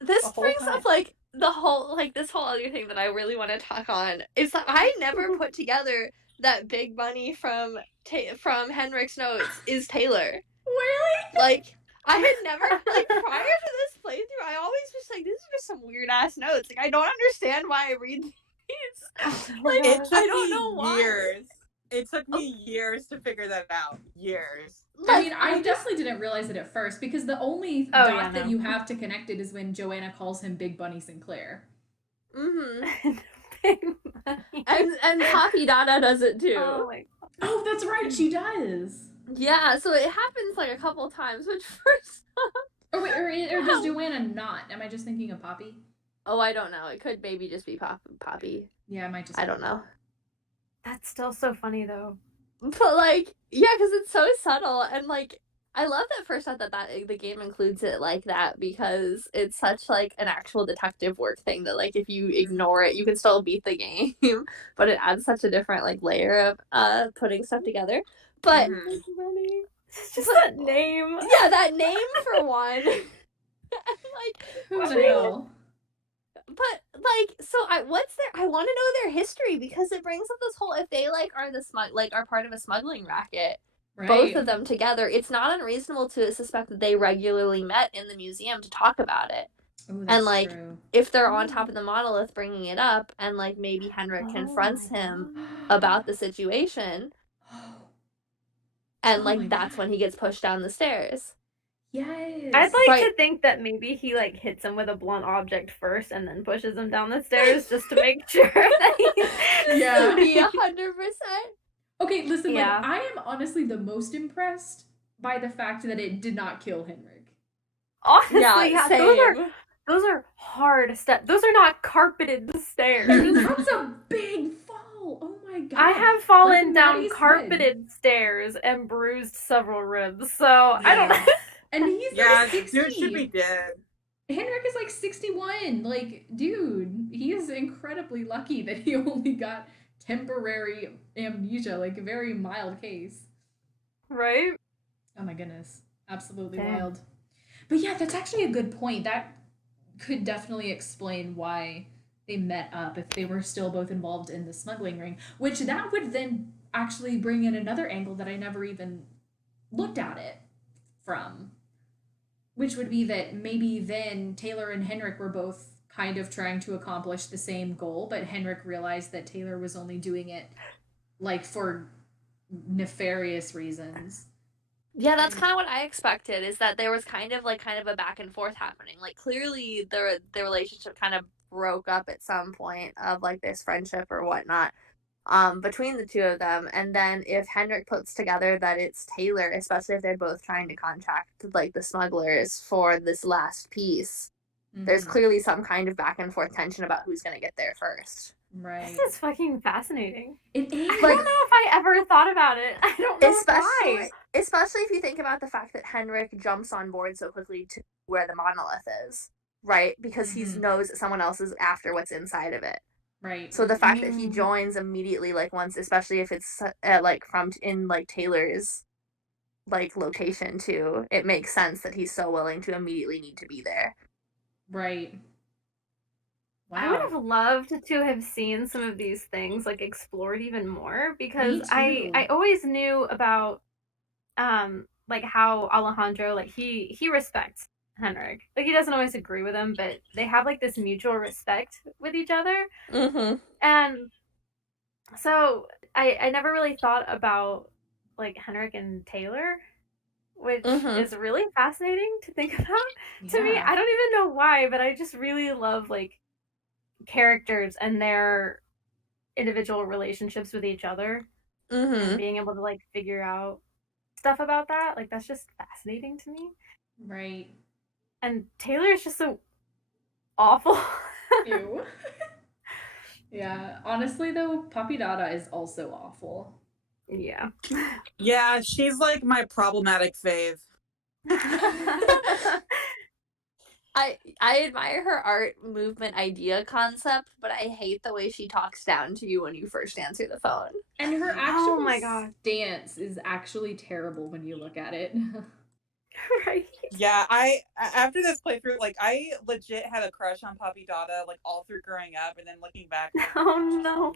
this The whole brings time. up like the whole this whole other thing that I really want to talk on is that I never put together that big bunny from Henrik's notes is Taylor. Really? Like, I had never, like, prior to this playthrough, I always just like, these are just some weird ass notes. Like, I don't understand why I read these. Like, It took I don't me know why. years. It took me years to figure that out. Years. I mean, I definitely didn't realize it at first because the only dot that you have to connect it is when Joanna calls him Big Bunny Sinclair. Mm-hmm. and Poppy Dada does it too. Oh, that's right, she does. Yeah, so it happens like a couple times, which first. Or wait, or does Joanna not? Am I just thinking of Poppy? Oh, I don't know. It could maybe just be Poppy. Yeah, I might just. I don't know. That's still so funny though. But like, yeah, because it's so subtle, and like, I love that first thought that the game includes it like that because it's such like an actual detective work thing that like if you ignore it, you can still beat the game, but it adds such a different like layer of putting stuff together. But It's just that name. Yeah, that name for one. Like, who the hell? But like, so I want to know their history because it brings up this whole if they like are the are part of a smuggling racket, both of them together, it's not unreasonable to suspect that they regularly met in the museum to talk about it. Ooh, And that's like, true. if they're on top of the monolith bringing it up, and like maybe Henrik confronts him about the situation, and like that's when he gets pushed down the stairs. Yes. I'd like to think that maybe he like hits him with a blunt object first and then pushes him down the stairs just to make sure that he's Yeah. Be 100%. Okay, listen, Yeah. like I am honestly the most impressed by the fact that it did not kill Henrik. Honestly, Yeah, yeah, those are hard steps. Those are not carpeted stairs. That's a big fall. Oh my god. I have fallen Like down Maddie's carpeted stairs and bruised several ribs, so I don't know. And he's Yeah, like 60. dude should be dead. Henrik is like 61. Like, dude, he is incredibly lucky that he only got temporary amnesia, like a very mild case. Right? Oh my goodness. Absolutely Damn. wild. But yeah, that's actually a good point. That could definitely explain why they met up if they were still both involved in the smuggling ring, which that would then actually bring in another angle that I never even looked at it from, which would be that maybe then Taylor and Henrik were both kind of trying to accomplish the same goal, but Henrik realized that Taylor was only doing it like for nefarious reasons. Yeah, that's kind of what I expected, is that there was kind of a back and forth happening. Like, clearly the relationship kind of broke up at some point of like this friendship or whatnot between the two of them. And then if Henrik puts together that it's Taylor, especially if they're both trying to contact like the smugglers for this last piece, there's clearly some kind of back and forth tension about who's going to get there first. Right. This is fucking fascinating. It is. I don't know if I ever thought about it. I don't know why. Especially if you think about the fact that Henrik jumps on board so quickly to where the monolith is, right? Because he knows that someone else is after what's inside of it. Right. So the fact that he joins immediately, like once, especially if it's like from in like Taylor's like location too, it makes sense that he's so willing to immediately need to be there. Right. Wow. I would have loved to have seen some of these things like explored even more, because I always knew about like how Alejandro, like he respects Henrik. Like, he doesn't always agree with him, but they have like this mutual respect with each other. And so I never really thought about like Henrik and Taylor, which is really fascinating to think about. To me, I don't even know why, but I just really love like characters and their individual relationships with each other, and being able to like figure out stuff about that. Like, that's just fascinating to me. Right. And Taylor is just so awful. Ew. Yeah. Honestly, though, Papi Dada is also awful. Yeah. Yeah, she's like my problematic fave. I admire her art movement idea concept, but I hate the way she talks down to you when you first answer the phone. And her actual stance is actually terrible when you look at it. Right. Yeah, after this playthrough, like, I legit had a crush on Papi Dada, like, all through growing up, and then looking back, like, oh no.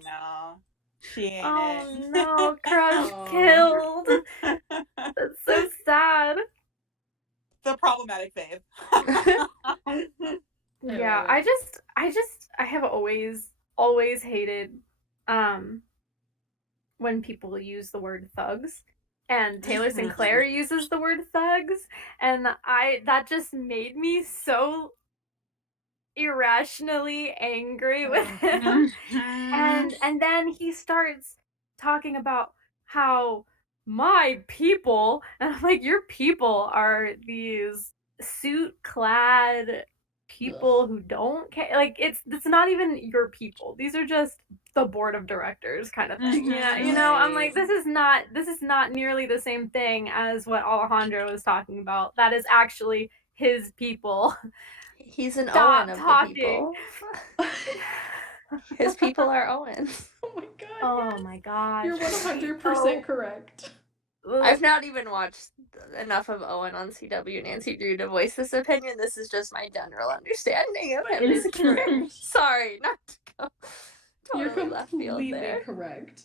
She ain't it. No, crush killed. That's so sad. The problematic fave. Yeah, I have always hated when people use the word thugs. And Taylor Sinclair uses the word thugs, and that just made me so irrationally angry with him. and then he starts talking about how my people, and I'm like, your people are these suit-clad people who don't care. Like, it's not even your people. These are just the board of directors kind of thing. You know, I'm like, this is not nearly the same thing as what Alejandro was talking about. That is actually his people. He's an Stop Owen of talking. the people. His people are Owens. Oh my god. Oh my gosh. You're 100% correct. I've not even watched enough of Owen on CW Nancy Drew to voice this opinion. This is just my general understanding of him. It's true. Sorry, not to go totally You're left field completely there. correct.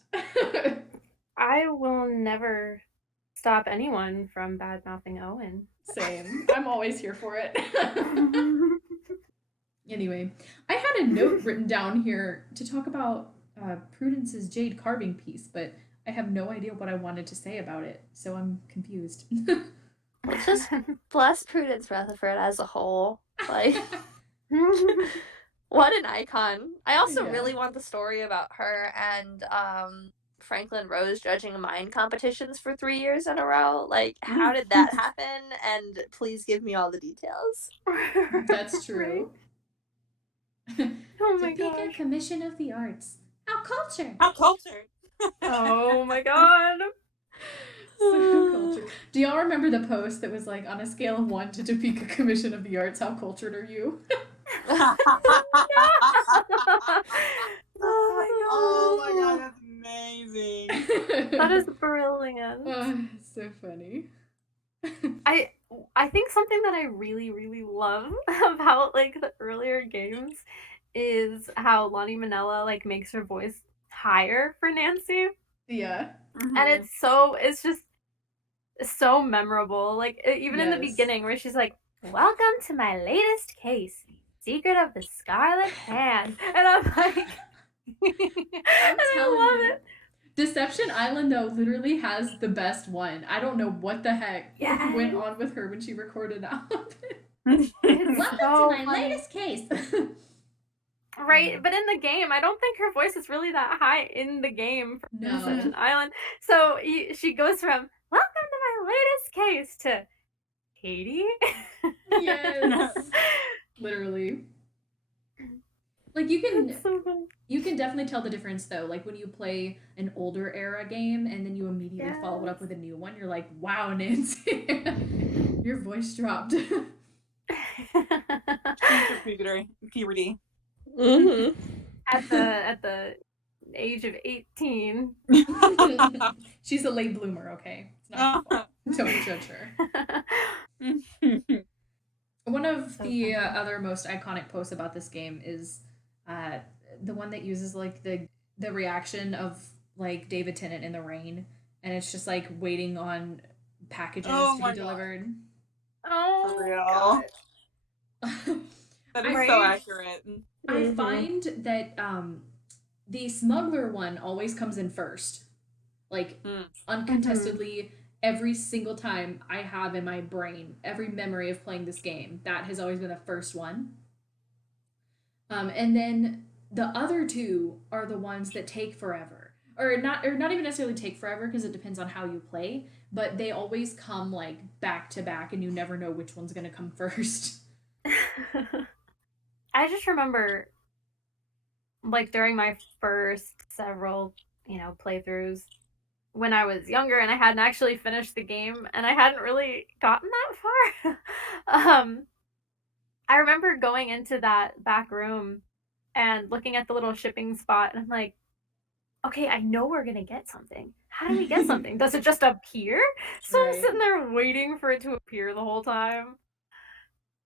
I will never stop anyone from bad-mouthing Owen. Same. I'm always here for it. Anyway, I had a note written down here to talk about Prudence's jade carving piece, but I have no idea what I wanted to say about it, so I'm confused. Let's just bless Prudence Rutherford as a whole. Like, what an icon. I also really want the story about her and Franklin Rose judging mine competitions for 3 years in a row. Like, how did that happen? And please give me all the details. That's true. Oh my Topeka gosh. Commission of the Arts. How cultured. How cultured. Oh my god. So cultured. Do y'all remember the post that was like, on a scale of 1 to Topeka Commission of the Arts, how cultured are you? Oh my god, that's amazing. That is brilliant. Oh, so funny. I think something that I really, really love about like the earlier games is how Lonnie Manella like makes her voice higher for Nancy. Yeah. And it's just so memorable. Like even in the beginning where she's like, "Welcome to my latest case, Secret of the Scarlet Hand," and I'm like, I love it. Deception Island though literally has the best one. I don't know what the heck went on with her when she recorded out. Welcome to my latest case. Right, but in the game, I don't think her voice is really that high in the game for Deception Island. So she goes from "Welcome to my latest case" to Katie. Yes, literally. Like you can definitely tell the difference though. Like when you play an older era game and then you immediately follow it up with a new one, you're like, "Wow, Nancy, your voice dropped." Puberty. Mm-hmm. At the age of 18. She's a late bloomer, okay? It's not her fault. Don't judge her. One of the other most iconic posts about this game is the one that uses like the reaction of like David Tennant in the rain, and it's just like waiting on packages to be delivered. Oh, for real. That is so accurate. I find that the smuggler one always comes in first. Like, uncontestedly, every single time I have in my brain, every memory of playing this game, that has always been the first one. And then the other two are the ones that take forever. Or not even necessarily take forever, because it depends on how you play, but they always come, like, back to back, and you never know which one's going to come first. I just remember, like, during my first several, playthroughs, when I was younger and I hadn't actually finished the game and I hadn't really gotten that far. I remember going into that back room and looking at the little shipping spot, and I'm like, okay, I know we're going to get something. How do we get something? Does it just appear? So I'm sitting there waiting for it to appear the whole time.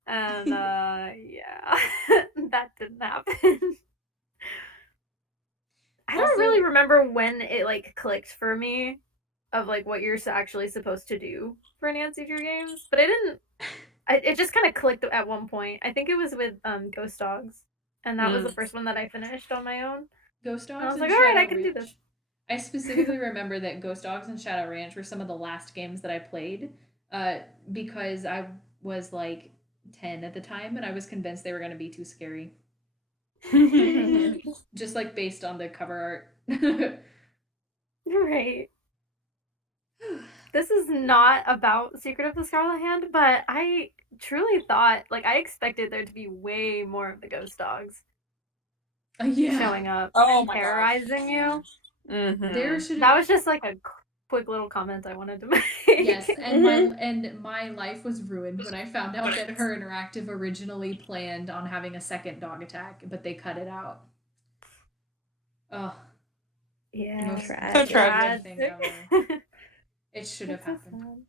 And yeah, that didn't happen. I don't really remember when it like clicked for me of like what you're actually supposed to do for Nancy Drew games, but it just kind of clicked at one point. I think it was with Ghost Dogs, and that was the first one that I finished on my own. Ghost Dogs. And I was like, all right, I can do this. I specifically remember that Ghost Dogs and Shadow Ranch were some of the last games that I played, because I was like 10 at the time, and I was convinced they were going to be too scary. Just like based on the cover art. Right. This is not about Secret of the Scarlet Hand, but I truly thought, like, I expected there to be way more of the Ghost Dogs showing up and terrorizing you. Mm-hmm. That was just like a quick little comment I wanted to make. Yes, and my life was ruined when I found out that Her Interactive originally planned on having a second dog attack, but they cut it out. Oh. Yeah. So tragic. Thing ever. It should have happened.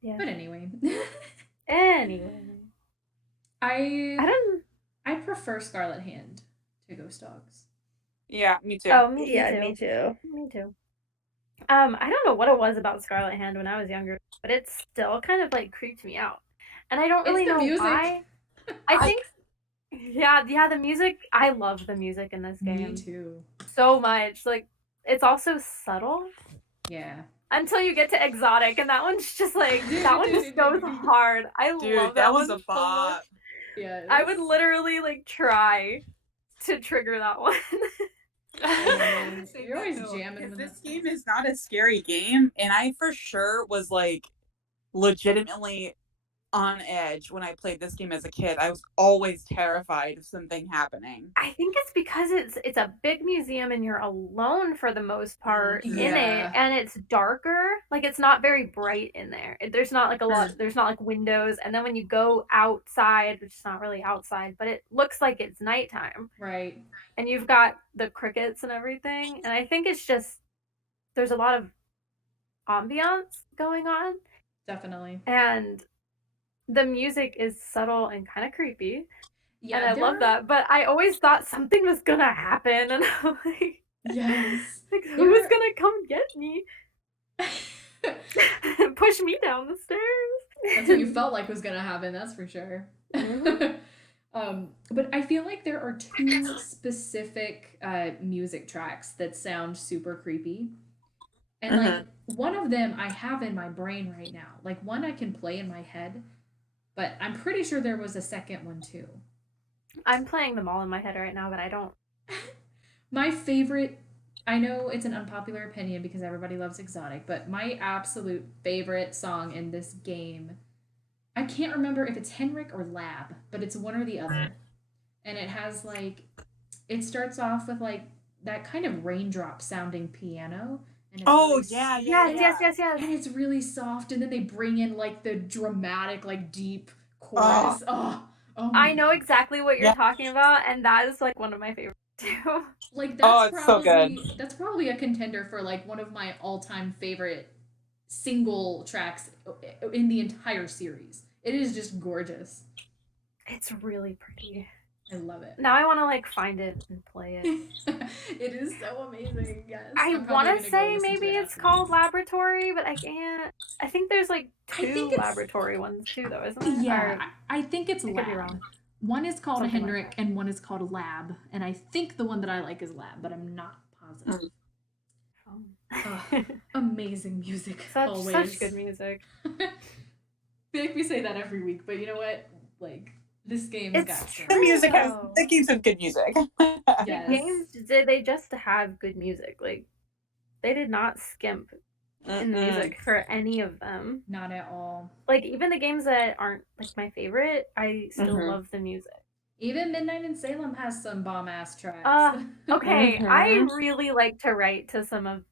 Yeah. But anyway. I prefer Scarlet Hand to Ghost Dogs. Yeah, me too. Oh, me too. Me too. Me too. I don't know what it was about Scarlet Hand when I was younger, but it still kind of like creeped me out. And I don't It's really the know music. why. I I think yeah, the music, I love the music in this Me game too. so much. Like it's also subtle Yeah. until you get to Exotic, and that one's just like that one just goes hard. I dude, love that that was one a so much. bop. Yes. I would literally like try to trigger that one. I know. I would say You're that always though, jamming because when this that game starts. is not a scary game, and I for sure was like legitimately on edge when I played this game as a kid. I was always terrified of something happening. I think it's because it's a big museum and you're alone for the most part in it, Yeah. and it's darker. Like it's not very bright in there. There's not like a lot. Or There's not like windows. And then when you go outside, which is not really outside, but it looks like it's nighttime, right. and you've got the crickets and everything. And I think it's just there's a lot of ambiance going on, Definitely. and the music is subtle and kind of creepy. And Yeah, I there love are that. But I always thought something was gonna happen, and I'm yes. like who's There gonna come get me? Push me down the That's what you stairs. felt like was gonna happen, that's for sure. Mhm. But I feel like there are two specific music tracks that sound super creepy. And like Mm-hmm. one of them I have in my brain right now. Like one I can play in my head, but I'm pretty sure there was a second one too. I'm playing them all in my head right now, but I don't. My favorite, I know it's an unpopular opinion because everybody loves Exotic, but my absolute favorite song in this game, I can't remember if it's Henrik or Lab, but it's one or the other. And it has like, it starts off with like that kind of raindrop sounding piano, and it's Oh really yeah, yeah, Yes, yeah. yes, yes, yes. and it's really soft, and then they bring in like the dramatic like deep Oh chorus. Oh my I know god. exactly what you're yeah. talking about, and that is like one of my favorites too. Like Oh, it's so good. that's probably a contender for like one of my all-time favorite single tracks in the entire series. It is just gorgeous. It's really pretty. I love it. Now I want to like find it and play it. It is so amazing. Yes. I I'm want probably to going to go say listen to maybe it it's after called this. Laboratory, but I can't. I think there's like I think two it's laboratory ones too, though, isn't there? yeah, Or I think it's I could be Lab. wrong. One is called Something like Henrik that. and one is called Lab, and I think the one that I like is Lab, but I'm not positive. Mm. Oh, amazing music Such always. good music. I feel like we say that every week, but you know what? Like this game's It's got some. The true music has though. the games have good music. Yes. Games they just have good music. Like they did not skimp in the music for any of them. Not at all. Like even the games that aren't like my favorite, I still Mhm. love the music. Even Midnight in Salem has some bomb ass tracks. Okay. I Mhm. really like to write to some of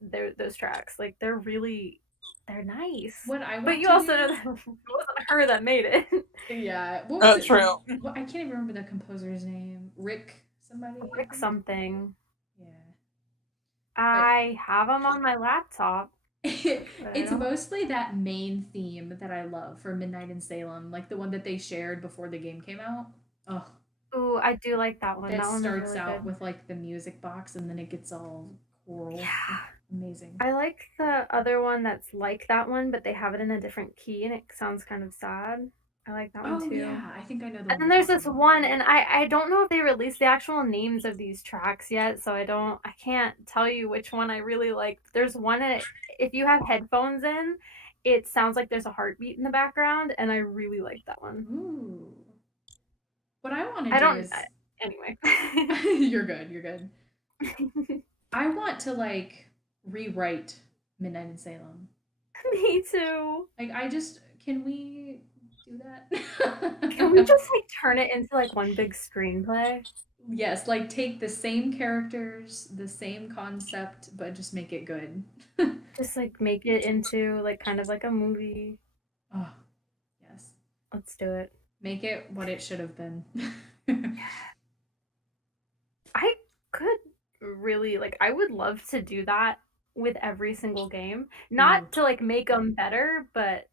those tracks. Like they're nice. What I want But you to also do, know that it wasn't her that made it. yeah. What was it? True. I can't even remember the composer's name. Rick somebody. Like something. Yeah. I have them on my laptop. It's mostly that main theme that I love for Midnight in Salem, like the one that they shared before the game came out. Oh, Ooh, I do like that one. that That one was starts really out good. with like the music box and then it gets all choral. Yeah. Amazing. I like the other one that's like that one, but they have it in a different key and it sounds kind of sad. I like that one Oh too. yeah, I think I know the And one then you're there's this talking about. one, and I don't know if they released the actual names of these tracks yet, so I can't tell you which one I really like. There's one that if you have headphones in, it sounds like there's a heartbeat in the background, and I really like that one. Ooh. What I want to I do don't. is Anyway. you're good, you're good. I want to like rewrite Midnight in Salem. Me too. Like I just can we do that? Can we just like turn it into like one big screenplay? yes, like take the same characters, the same concept, but just make it good. Just like make it into like kind of like a movie. Oh, yes. Let's do it. Make it what it should have been. I could really like I would love to do that with every single game. Not to like make them better, but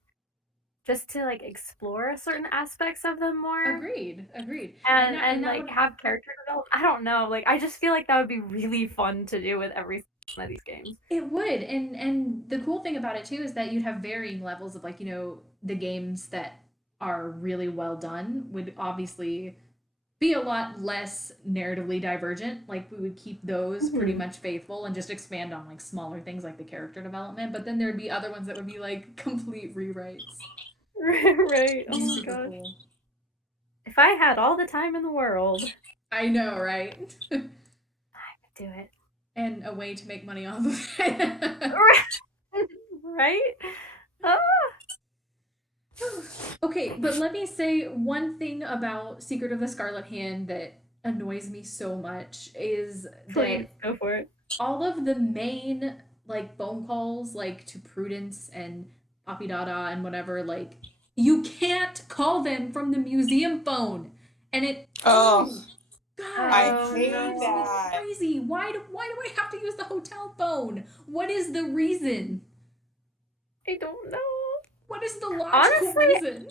just to like explore certain aspects of them more Agreed, agreed. and And that like would have character development. I don't know. Like I just feel like that would be really fun to do with every one of these games. It would, and the cool thing about it too is that you'd have varying levels of, like, the games that are really well done would obviously be a lot less narratively divergent. Like, we would keep those pretty much faithful and just expand on, like, smaller things like the character development. But then there'd be other ones that would be like complete rewrites. Right. Oh my gosh. Cool. If I had all the time in the world. I know, right? I could do it. And a way to make money off of it. Right? Ah. Okay, but let me say one thing about Secret of the Scarlet Hand that annoys me so much is that go for it. All of the main, like, phone calls, like, to Prudence and Papi Dada and whatever, like, you can't call them from the museum phone. And it God, I hate that. Crazy. Why do I have to use the hotel phone? What is the reason? I don't know. What is the logical reason?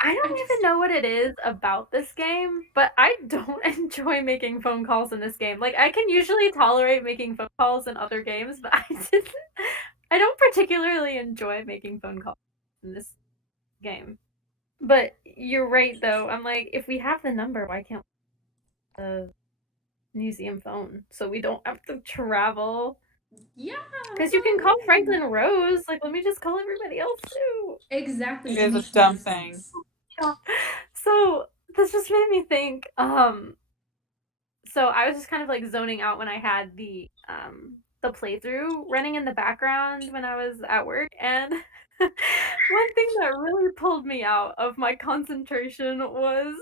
I don't even know what it is about this game, but I don't enjoy making phone calls in this game. Like, I can usually tolerate making phone calls in other games, but I don't particularly enjoy making phone calls in this game. But you're right, though. I'm like, if we have the number, why can't we have the museum phone? So we don't have to travel. Yeah. Because you can call Franklin Rose. Like, let me just call everybody else, too. Exactly. It is a dumb thing. So this just made me think, so I was just kind of like zoning out when I had the playthrough running in the background when I was at work, and one thing that really pulled me out of my concentration was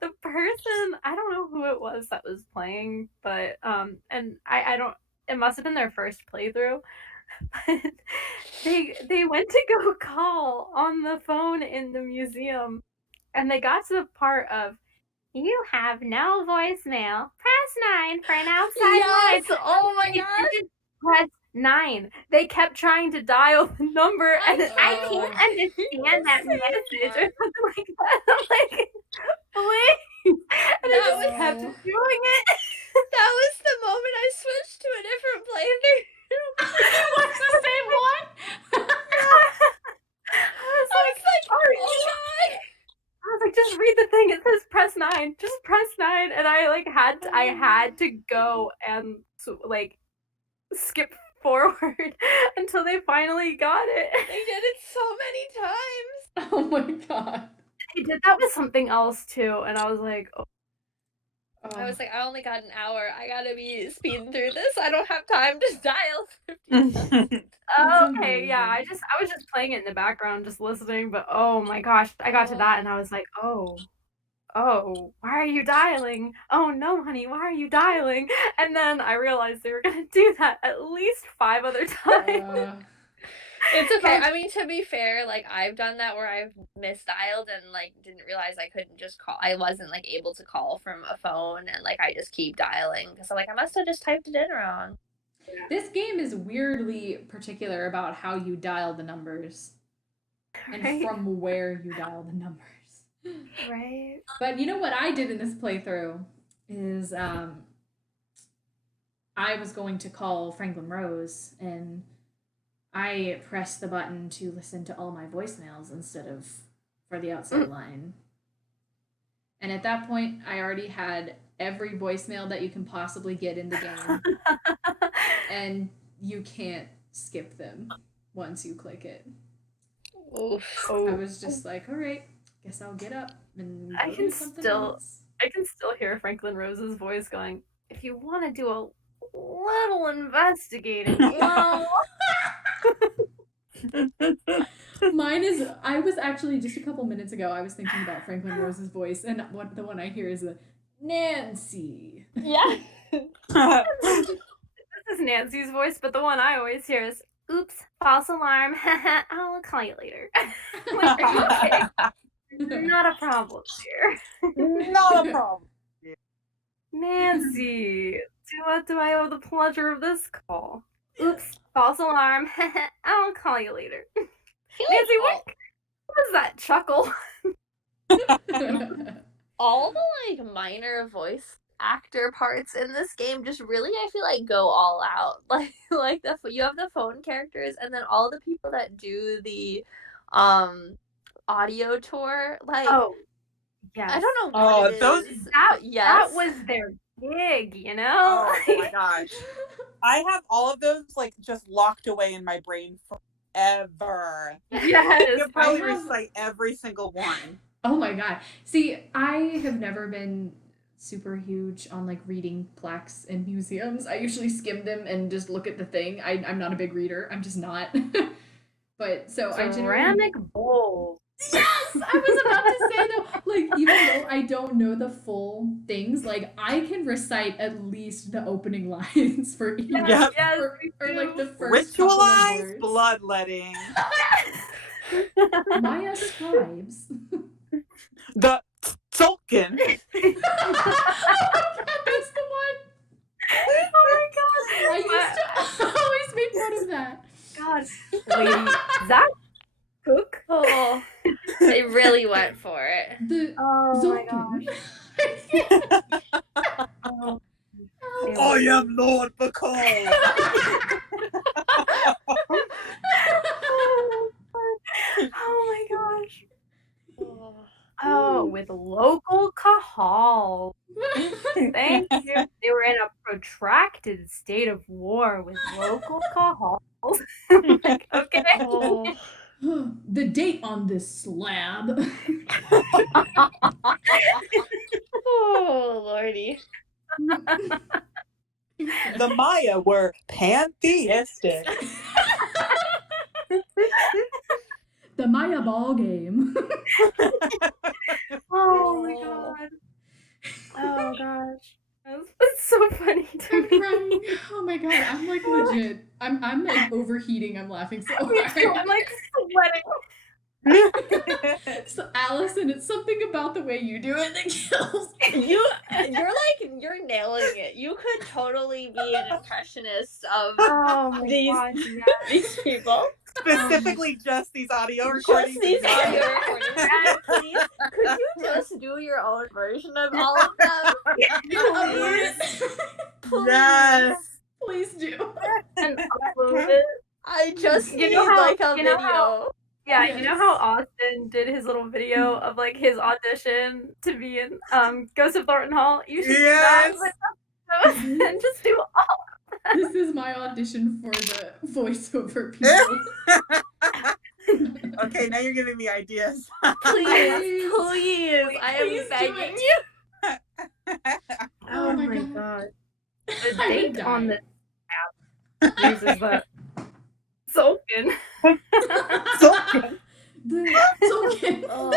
the person, I don't know who it was that was playing, but and I don't, it must have been their first playthrough. They went to go call on the phone in the museum, and they got to the part of, you have no voicemail. Press 9 for an outside line. Oh my gosh. Press 9. They kept trying to dial the number, and I can't understand that message or something like that. I'm like, please. And I just kept doing it. That was the moment I switched to a different playthrough. What's the same one? I was like, oh god. I was like, just read the thing. It says press 9. Just press 9. And I like had to go and like skip forward until they finally got it. They did it so many times. Oh my god. They did that with something else too, and I was like, oh. I was like, I only got an hour. I gotta be speeding through this. I don't have time to dial 50 times. Okay, yeah. I was just playing it in the background, just listening. But oh my gosh, I got to that, and I was like, oh, why are you dialing? Oh no, honey, why are you dialing? And then I realized they were gonna do that at least 5 other times. It's okay. I mean, to be fair, like, I've done that where I've misdialed and, like, didn't realize I couldn't just call. I wasn't, like, able to call from a phone, and, like, I just keep dialing because I'm like, I must have just typed it in wrong. This game is weirdly particular about how you dial the numbers and from where you dial the numbers. Right. But you know what I did in this playthrough is I was going to call Franklin Rose, and I pressed the button to listen to all my voicemails instead of for the outside line. And at that point, I already had every voicemail that you can possibly get in the game. And you can't skip them once you click it. Oof. I was just like, all right, guess I'll get up and go do something else. I can still hear Franklin Rose's voice going, if you want to do a little investigating. Mine is, I was actually, just a couple minutes ago, I was thinking about Franklin Rose's voice, and the one I hear is a Nancy. Yeah. This is Nancy's voice, but the one I always hear is, oops, false alarm. I'll call you later. Like, are you okay? Not a problem here. Not a problem. Nancy, to what do I owe the pleasure of this call? Oops, false alarm. I'll call you later. Nancy, what was that chuckle? All the, like, minor voice actor parts in this game just really, I feel like, go all out. Like you have the phone characters, and then all the people that do the audio tour. Like, Oh, yes. I don't know what it those- is, That but yes, was their gig, you know? Oh my gosh. I have all of those like just locked away in my brain forever. Yes. I could probably I have- recite every single one. Oh my god. See, I have never been super huge on like reading plaques in museums. I usually skim them and just look at the thing. I'm not a big reader. I'm just not. But so I generally... Ceramic bowl. Yes! I was about to say though, like, even though I don't know the full things, like, I can recite at least the opening lines for each. Yep. Yes, Or like the first couple of Ritualized words. bloodletting. Maya scribes. The Tolkien. That's the one. Oh my god. I used to always make fun of that. God. Wait, is that Cook? oh, they really went for it. The Oh my Zolkin. gosh. Oh. I am Lord Bacall. Oh my gosh. Oh, with local kahal. Thank you. They were in a protracted state of war with local kahals. Like, okay. Oh. The date on this slab. Oh, lordy. The Maya were pantheistic. The Maya ball game. Oh my god. Oh gosh. That's so funny to I'm me. crying. Oh my god, I'm like legit. I'm like overheating. I'm laughing so Me too. I'm hard. like sweating. So Allison, it's something about the way you do it that kills me. You're nailing it. You could totally be an impressionist of Oh my These- gosh. Yeah. these people. Specifically just these audio Just recordings. these audio recordings. And please, could you just do your own version of all of them? Please. Yes. Please do. And upload it. I just You need know how- like a you know video. how- Yeah, you know Yes. how Austin did his little video of like his audition to be in Ghost of Thornton Hall? You should do that Yes. with those and just do all. This is my audition for the voiceover people. Okay, now you're giving me ideas. Please, please, I Please am do begging it. you. Oh my god. The I would date die. on this app uses the Sulkin. Tolkien. The Tolkien. Oh.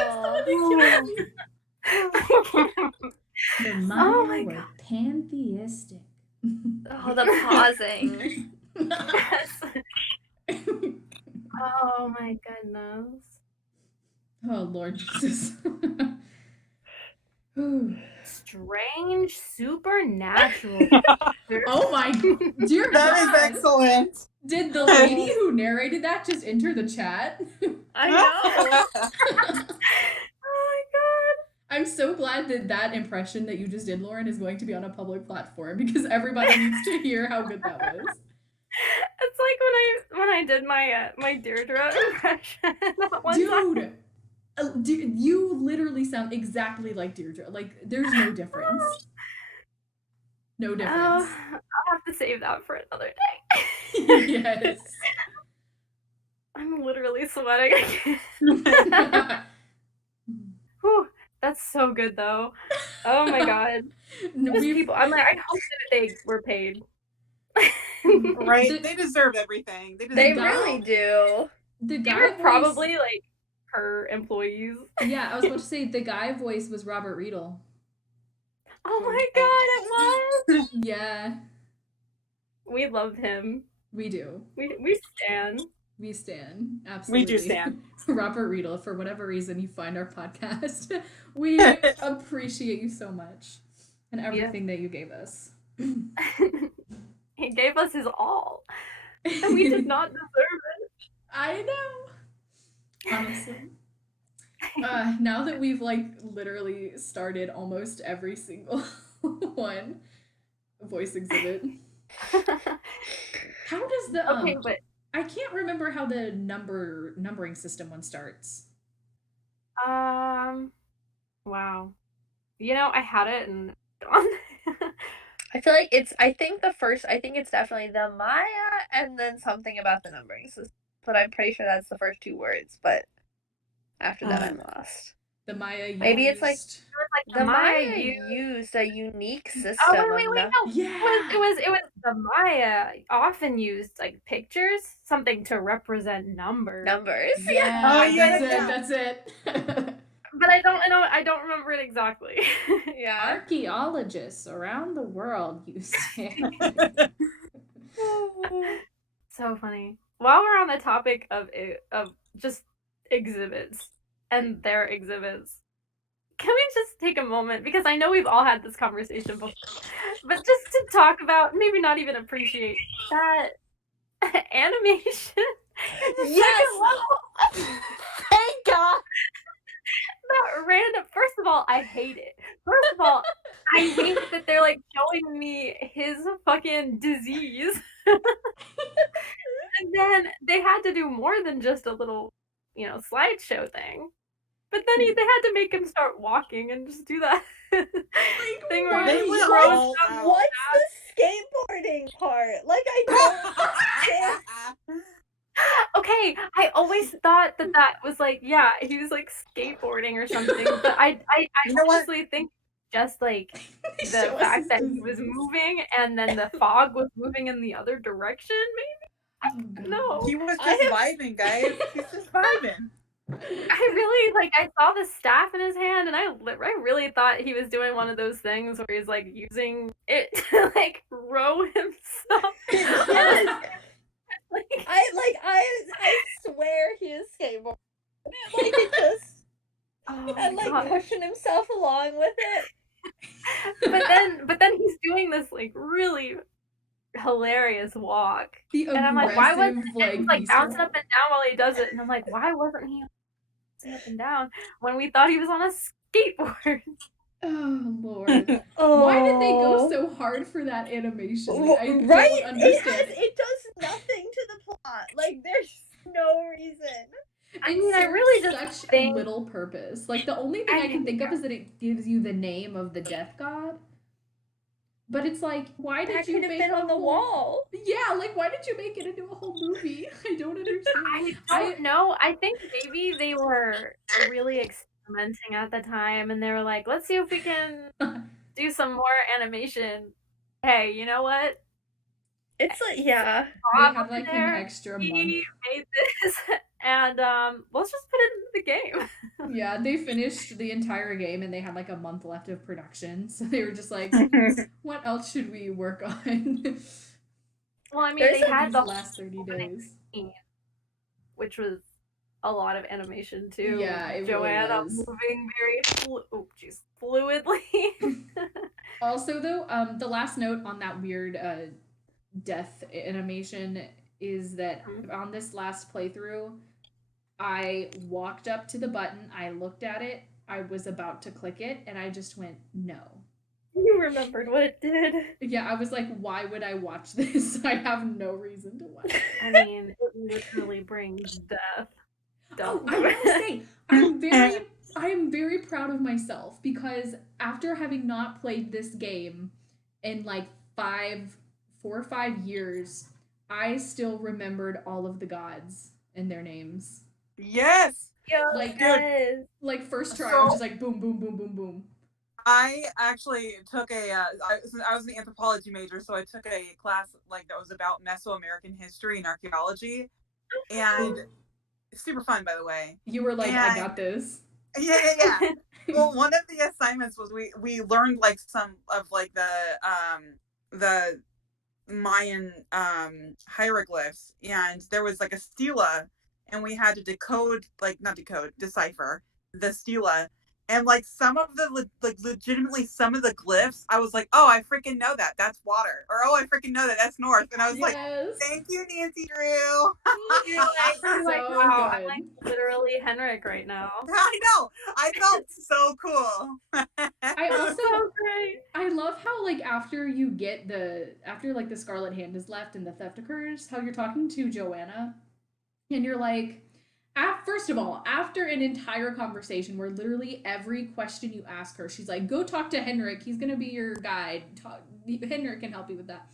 The Oh Maya my were God. pantheistic. Oh, the pausing. Oh my goodness. Oh Lord Jesus. Whew. Strange supernatural. Oh my dear That is God. excellent. Did the lady who narrated that just enter the chat? I know. Oh my god. I'm so glad that impression that you just did, Lauren, is going to be on a public platform because everybody needs to hear how good that was. It's like when I did my my Deirdre impression that one time. Dude, you literally sound exactly like Deirdre. Like, there's no difference. No difference. I'll have to save that for another day. Yes. I'm literally sweating again. Whew, that's so good though. Oh my god. Those people, I'm like, I hope that they were paid. Right? They deserve everything. They deserve They guy- really do. The They guy were voice, probably like her employees. yeah, I was about to say the guy voice was Robert Riedel. Oh my god, it was. Yeah, We love him. we do. We stand. We stan. Absolutely. We do stan. Robert Riedel, for whatever reason you find our podcast, we appreciate you so much and everything that you gave us. He gave us his all, and we did not deserve it. I know. Honestly. Now that we've like literally started almost every single one voice exhibit. How does the Okay, but I can't remember how the numbering system one starts. wow. You know, I had it and gone. I feel like I think it's definitely the Maya and then something about the numbering system. But I'm pretty sure that's the first two words, but after that I'm lost. The Maya used. Maybe it's like It was like the Maya used. used a unique Oh system of wait, no. Yeah. It was the Maya often used like pictures, something to represent numbers. Yeah. Oh, yeah, That's it. But I don't remember it exactly. Yeah. Archaeologists around the world use it. So funny. While we're on the topic of just exhibits and their exhibits, can we just take a moment, because I know we've all had this conversation before, but just to talk about, maybe not even appreciate that animation in the second level. Thank God. That random. First of all, I hate it. First of all, I hate that they're like showing me his fucking disease. And then they had to do more than just a little, slideshow thing. But then they had to make him start walking and just do that thing where They he went throws all stuff. out. What's the skateboarding part? Like, I don't understand. Okay, I always thought that was like, yeah, he was like skateboarding or something, but I You know what? honestly think just like They the show us fact his that he was disease. moving and then the fog was moving in the other direction, Oh, maybe? No. He was I just have- vibing, guys. He's just vibing. I really like. I saw the staff in his hand, and I really thought he was doing one of those things where he's like using it to like row himself. Yes. Like, I swear he is skateboarding. Like, it just, oh and my like God. pushing himself along with it. But then he's doing this like really hilarious walk, The and I'm like, why aggressive, wasn't like, he's like peaceful. bouncing up and down while he does it? And I'm like, why wasn't he bouncing up and down when we thought he was on a skateboard? Oh Lord. Why did they go so hard for that animation? Like, I Right? don't understand. It does nothing to the plot. Like, there's no reason. I It mean, I serves really just such think- little purpose. Like the only thing I can think of is that it gives you the name of the death god. But it's like, why did That you could have make been a on the whole- wall. Yeah, like why did you make it into a whole movie? I don't understand. I don't know. I think maybe they were really experimenting at the time, and they were like, let's see if we can do some more animation. Hey, you know what? It's like, yeah. They Bob had like over there, an extra he month. made this, and let's just put it into the game. Yeah, they finished the entire game and they had like a month left of production. So they were just like, what else should we work on? Well, I mean, There's they a- had These the last 30 days. which was a lot of animation too. Yeah, it really Joanna was. moving very fluidly. Also, though, the last note on that weird death animation is that on this last playthrough, I walked up to the button, I looked at it, I was about to click it, and I just went, no. You remembered what it did. Yeah, I was like, why would I watch this? I have no reason to watch it. I mean, it literally brings death. Oh, Don't I do want to it. say, I am very proud of myself because after having not played this game in like 4 or 5 years, I still remembered all of the gods and their names. Yes. Like first try, I was just like boom, boom, boom, boom, boom. I actually took I was an anthropology major, so I took a class like that was about Mesoamerican history and archaeology, and super fun, by the way. You were like, And- I got this. Yeah. Well, one of the assignments was we learned like some of like the Mayan hieroglyphs, and there was like a stela, and we had to decipher the stela, And like some of the legitimately some of the glyphs, I was like, oh, I freaking know that. That's water. Or oh, I freaking know that. That's north. And I was like, thank you, Nancy Drew. You're like, So wow, good. I'm like literally Henrik right now. I know. I felt so cool. I also So great. I love how like after like the Scarlet Hand is left and the theft occurs, how you're talking to Joanna and you're like, first of all, after an entire conversation where literally every question you ask her, she's like, go talk to Henrik. He's going to be your guide. Henrik can help you with that.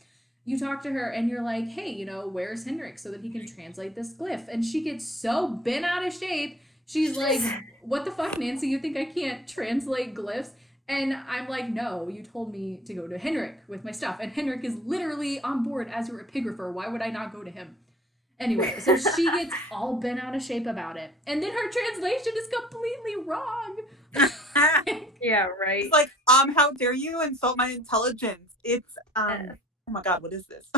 You talk to her and you're like, hey, where's Henrik so that he can translate this glyph? And she gets so bent out of shape. She's like, what the fuck, Nancy? You think I can't translate glyphs? And I'm like, no, you told me to go to Henrik with my stuff. And Henrik is literally on board as your epigrapher. Why would I not go to him? Anyway, so she gets all bent out of shape about it. And then her translation is completely wrong. Yeah, right. It's like, how dare you insult my intelligence? It's, oh my God, what is this?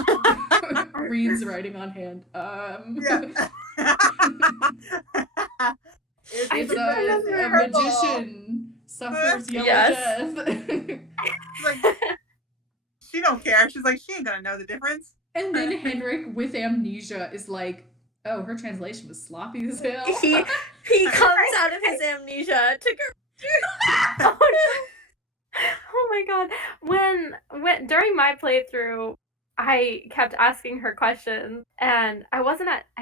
Reed's writing on hand. Yeah. It's a magician suffers yellow death. Like, she don't care. She's like, she ain't gonna know the difference. And then Henrik with amnesia is like, oh, her translation was sloppy as hell. He comes out of his amnesia to go. Oh my god. When during my playthrough, I kept asking her questions and I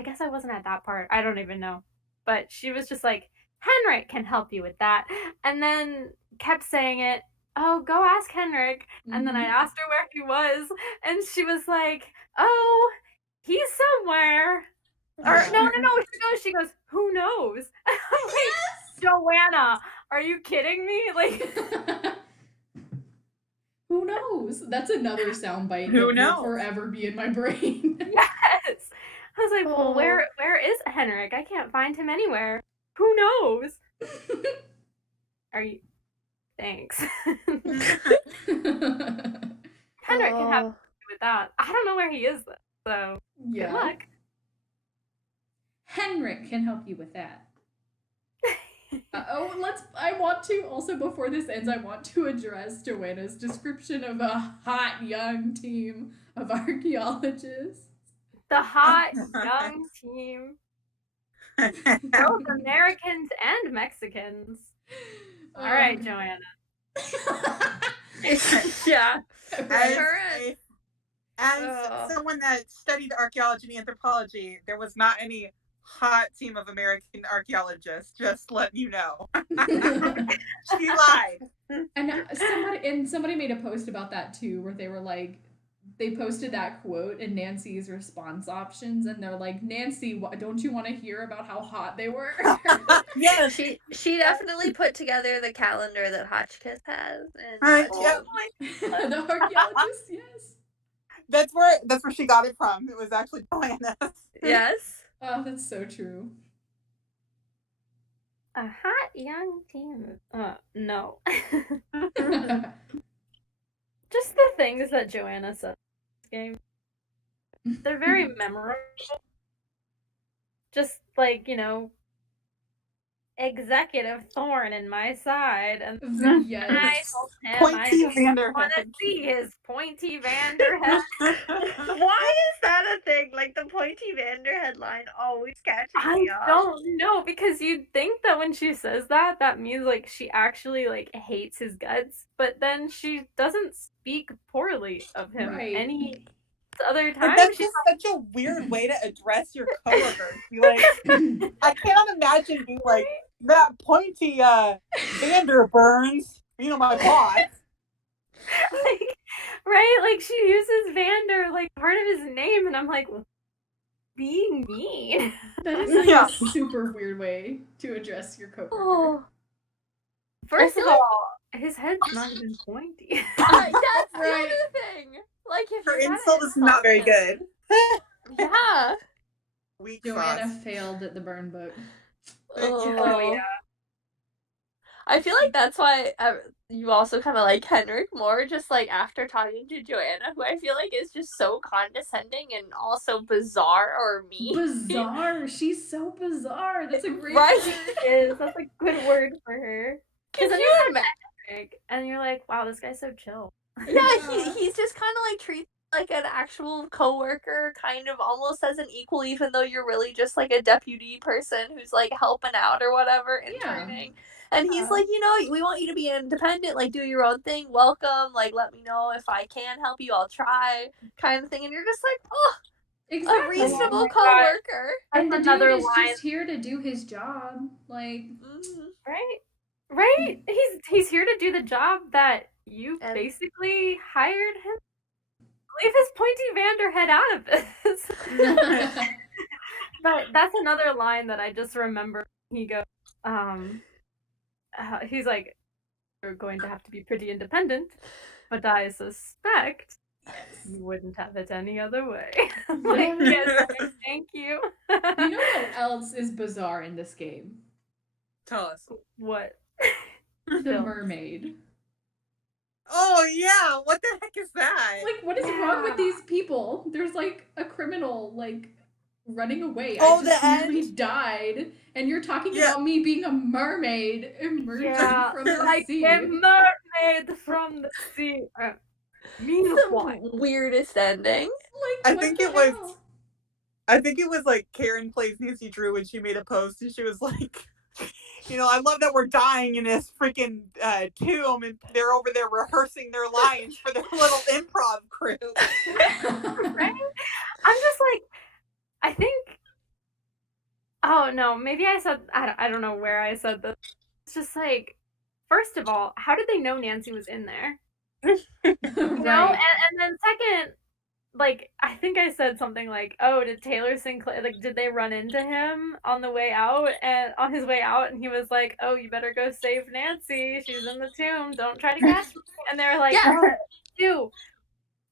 guess I wasn't at that part. I don't even know. But she was just like, Henrik can help you with that. And then kept saying it, oh, go ask Henrik. And then I asked her where he was, and she was like, oh, he's somewhere. Or no, she goes, who knows? I'm like, Joanna, are you kidding me? Like, who knows? That's another soundbite Who that knows? will forever be in my brain. yes. I was like, well, where is Henrik? I can't find him anywhere. Who knows? Are you? Thanks. Henrik can help you with that. I don't know where he is though, so good luck. Henrik can help you with that. I want to also, before this ends, I want to address Joanna's description of a hot young team of archaeologists. The hot young team. Both Americans and Mexicans. All right, Joanna. Yeah. As someone that studied archaeology and anthropology, there was not any hot team of American archaeologists. Just letting you know. She lied. And somebody made a post about that too, where they were like, they posted that quote and Nancy's response options, and they're like, Nancy, don't you want to hear about how hot they were? Yeah, she definitely put together the calendar that Hotchkiss has. And the archaeologist, yes. That's where she got it from. It was actually Joanna. Yes. Oh, that's so true. A hot young team. No. Just the things that Joanna said in this game. They're very memorable. Just like, executive thorn in my side, and yes. I told him Pointy I want to see his pointy Vanderhead. Why is that a thing? Like, the pointy Vanderhead line always catches me off. I don't know, because you'd think that when she says that means like she actually like hates his guts, but then she doesn't speak poorly of him any other time. But that's just such a weird way to address your coworkers. Be like, I cannot imagine being like, that pointy Vanderburns, my boss. Like she uses Vander like part of his name, and I'm like, being mean. That is like a super weird way to address your coworker. Oh. First of all, his head's not even pointy. That's the other thing. Like, if her insult is not very good. Yeah. Joanna failed at the burn book. Oh yeah. I feel like that's why you also kind of like Henrik more, just like after talking to Joanna, who I feel like is just so condescending and also bizarre or mean. Bizarre. She's so bizarre. That's a great word. Is. That's a good word for her. Because then you you imagine? Henrik, and you're like, wow, this guy's so chill. Yeah, he's just kind of like treats like an actual coworker, kind of almost as an equal, even though you're really just like a deputy person who's like helping out or whatever, interning. And he's like, we want you to be independent, like do your own thing. Welcome, like let me know if I can help you, I'll try, kind of thing. And you're just like, oh, Exactly. a reasonable my God. coworker. And the another dude is line. just here to do his job. Like, Right? He's here to do the job that you And- basically hired him. Leave his pointy Vanderhead out of this. But that's another line that I just remember. He goes, he's like, you're going to have to be pretty independent, but I suspect you wouldn't have it any other way. I'm like, yes, thank you. You know what else is bizarre in this game? Tell us. What? The mermaid. Oh yeah, what the heck is that? Like, what is wrong with these people? There's like a criminal like running away. Oh, I just the nearly end? died, and you're talking Yeah. about me being a mermaid emerging from the like sea. a mermaid from the sea. Meanwhile, The weirdest ending. Like, I what think the it was- hell? I think it was like Karen plays Nancy Drew and she made a post and she was like, I love that we're dying in this freaking tomb and they're over there rehearsing their lines for their little improv crew. right? I'm just like, I think. Oh no, maybe I said I don't know where I said this. It's just like, first of all, how did they know Nancy was in there? Right. And then second, like I think I said something like, "Oh, did Taylor Sinclair did they run into him on the way out and on his way out and he was like, "Oh, you better go save Nancy. She's in the tomb. Don't try to catch me." And they were like, Yeah. "Oh, you."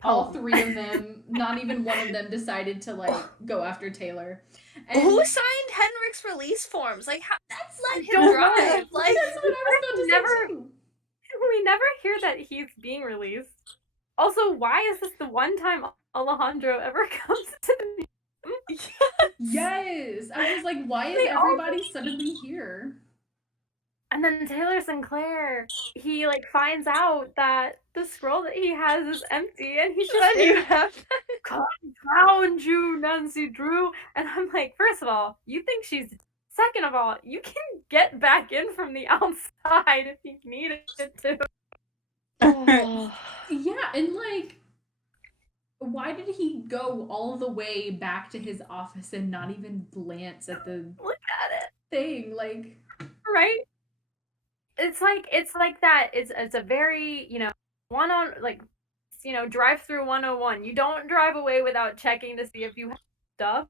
All three of them, not even one of them decided to like go after Taylor. And who signed Henrik's release forms? Like, that's let him don't drive. know. Like, that's what I was about to say too. We never hear that he's being released. Also, why is this the one time Alejandro ever comes to the Yes, I was like, why is They all- everybody suddenly here? And then Taylor Sinclair, he like finds out that the scroll that he has is empty, and he's just and you have found you, Nancy Drew. And I'm like, first of all, you think she's. Second of all, you can get back in from the outside if you needed to. Yeah, and like, why did he go all the way back to his office and not even glance at the Look at it, thing? Like, right? It's like that. It's a very one on like drive through 101. You don't drive away without checking to see if you have stuff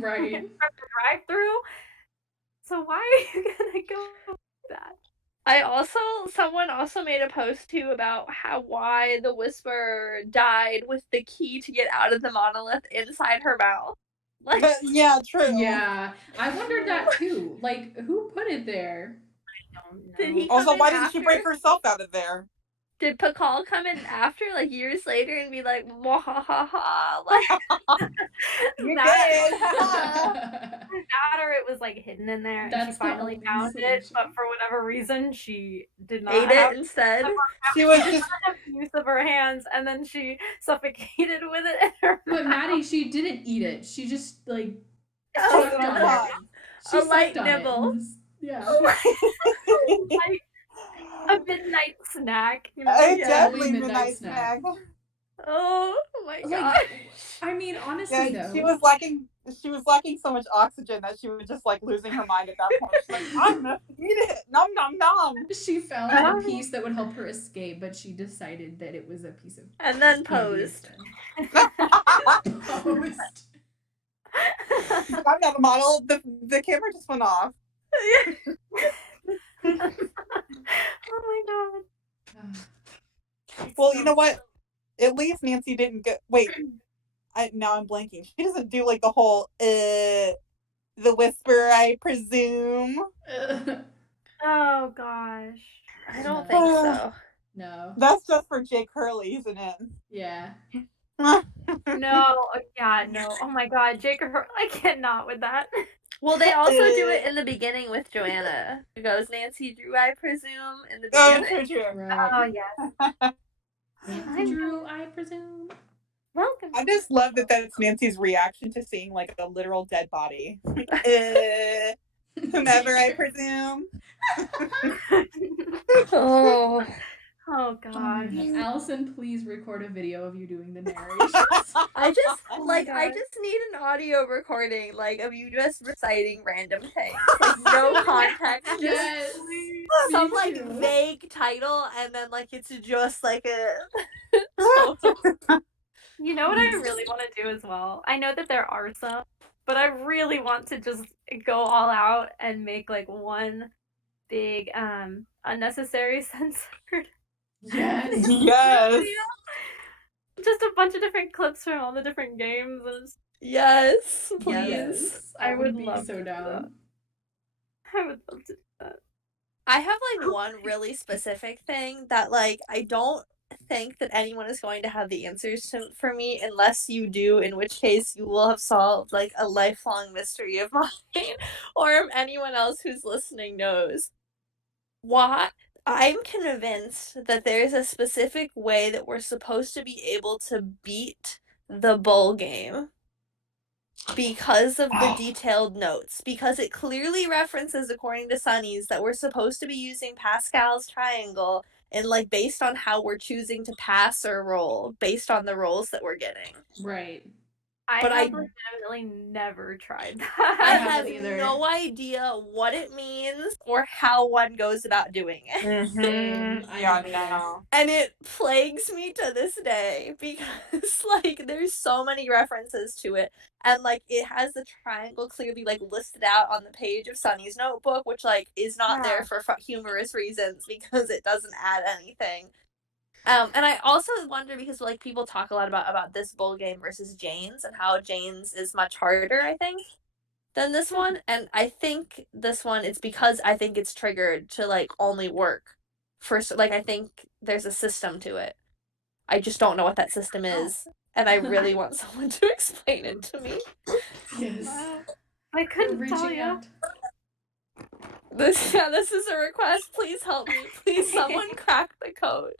right? drive through. So why are you gonna go with that? someone also made a post too about why the Whisperer died with the key to get out of the monolith inside her mouth. Like, yeah, true. Yeah, I wondered that too. Like, who put it there? I don't know. Did he Also, come in why didn't she break after? herself out of there? Did Pakal come in after, like years later, and be like, "Mwahaha"? Like, You That or it was like hidden in there, and That's she the finally only found it, solution. but for whatever reason, she did not ate have it instead. She was she did just not have use of her hands, and then she suffocated with it in her But mouth. Maddie, she didn't eat it. She just like Oh, sucked on God. it. She A sucked light on it nibble. and just- yeah. Like a midnight snack. It's Yeah, definitely midnight midnight snack. snack. Oh my Like, god! I mean, honestly Yeah, though, she was lacking so much oxygen that she was just like losing her mind at that point. She's like, I'm gonna eat it. Nom nom nom. she found a piece that would help her escape, but she decided that it was a piece of And then candy posed. instead. Posed. I'm not a model. The camera just went off. Oh my god. Well, you know what? At least Nancy didn't get. Wait, now I'm blanking. She doesn't do like the whole the whisper, I presume. Oh gosh. I don't No. think so. No. That's just for Jake Hurley, isn't it? Yeah. No. Yeah. No. Oh my god. Jake. I cannot with that. Well, they also do it in the beginning with Joanna. It goes Nancy Drew, I presume, in the beginning. Oh, true. Right. Oh yes. Nancy Drew, I presume. Welcome. I just love that that's Nancy's reaction to seeing like a literal dead body. Whomever, I presume. Oh. Oh gosh. Allison, please record a video of you doing the narration. I just Oh like my I God. just need an audio recording like of you just reciting random things. Like no context. Just Yes. some Me like too. vague title and then like it's just like a You know what I really want to do as well? I know that there are some, but I really want to just go all out and make like one big unnecessary censored Yes. Yes. just a bunch of different clips from all the different games and yes, please. Yes. I would be love so to do down. that. I would love to do that. I have like one really specific thing that like I don't think that anyone is going to have the answers to for me unless you do, in which case you will have solved like a lifelong mystery of mine or if anyone else who's listening knows. Why I'm convinced that there's a specific way that we're supposed to be able to beat the bowl game because of the detailed notes, because it clearly references, according to Sunny's, that we're supposed to be using Pascal's triangle and like based on how we're choosing to pass or roll based on the rolls that we're getting. Right. I But I- have legitimately never tried I that. have haven't either. no idea what it means or how one goes about doing it. Same. I Yeah, haven't either. no. And it plagues me to this day because like there's so many references to it. And like it has the triangle clearly like listed out on the page of Sunny's notebook, which like is not there for humorous reasons because it doesn't add anything. And I also wonder because like people talk a lot about this bowl game versus Jane's and how Jane's is much harder, I think, than this one. And I think this one it's because I think it's triggered to like only work for like I think there's a system to it. I just don't know what that system is, and I really want someone to explain it to me. Yes. I We're couldn't tell reaching you. out. This is a request. Please help me. Please, someone crack the code.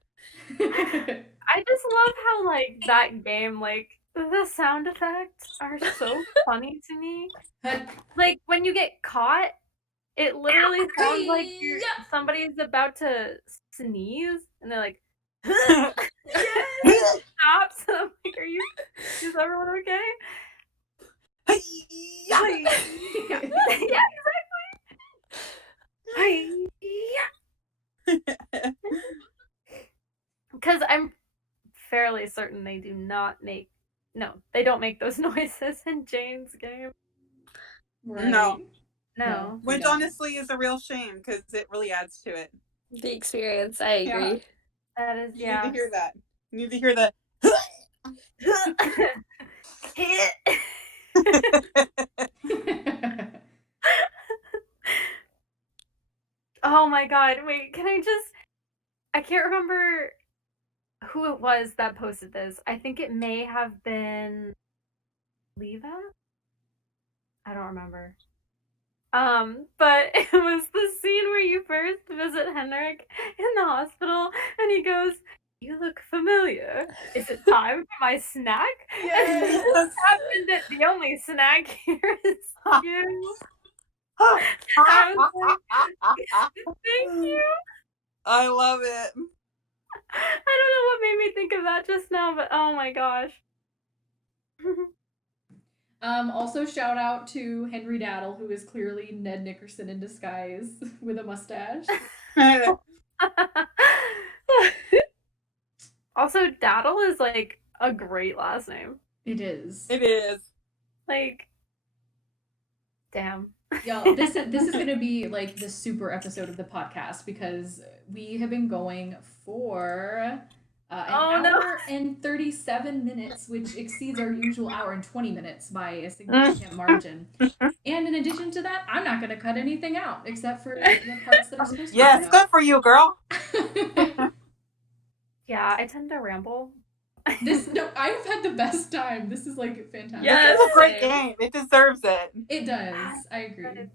I just love how like that game, like the sound effects are so funny to me. Like when you get caught, it literally sounds like somebody's about to sneeze, and they're like, stops, and I'm like, is everyone okay? Yeah. Yeah, exactly. Because I'm fairly certain they do not make. No, they don't make those noises in Jane's game. Right. No. No. Which honestly is a real shame because it really adds to it. The experience, I agree. That is, You yeah. need to hear that. You need to hear the. Oh my god, wait, I can't remember who it was that posted this. I think it may have been Leva? I don't remember. But it was the scene where you first visit Henrik in the hospital and he goes, "You look familiar. Is it time for my snack?" Yes. And it just happened that the only snack here is you. I was like, thank you. I love it. I don't know what made me think of that just now, but oh my gosh. Also, shout out to Henry Daddle, who is clearly Ned Nickerson in disguise with a mustache. Also, Daddle is like a great last name. It is. It is. Like, damn. Y'all, this is gonna be like the super episode of the podcast because we have been going for an hour and 37 minutes, which exceeds our usual hour and 20 minutes by a significant margin. And in addition to that, I'm not gonna cut anything out except for the parts that are supposed to be Yes, cut good for you, girl. Yeah, I tend to ramble. I've had the best time. This is like fantastic. Yes. It's a great Same. game. It deserves it. It does. I agree.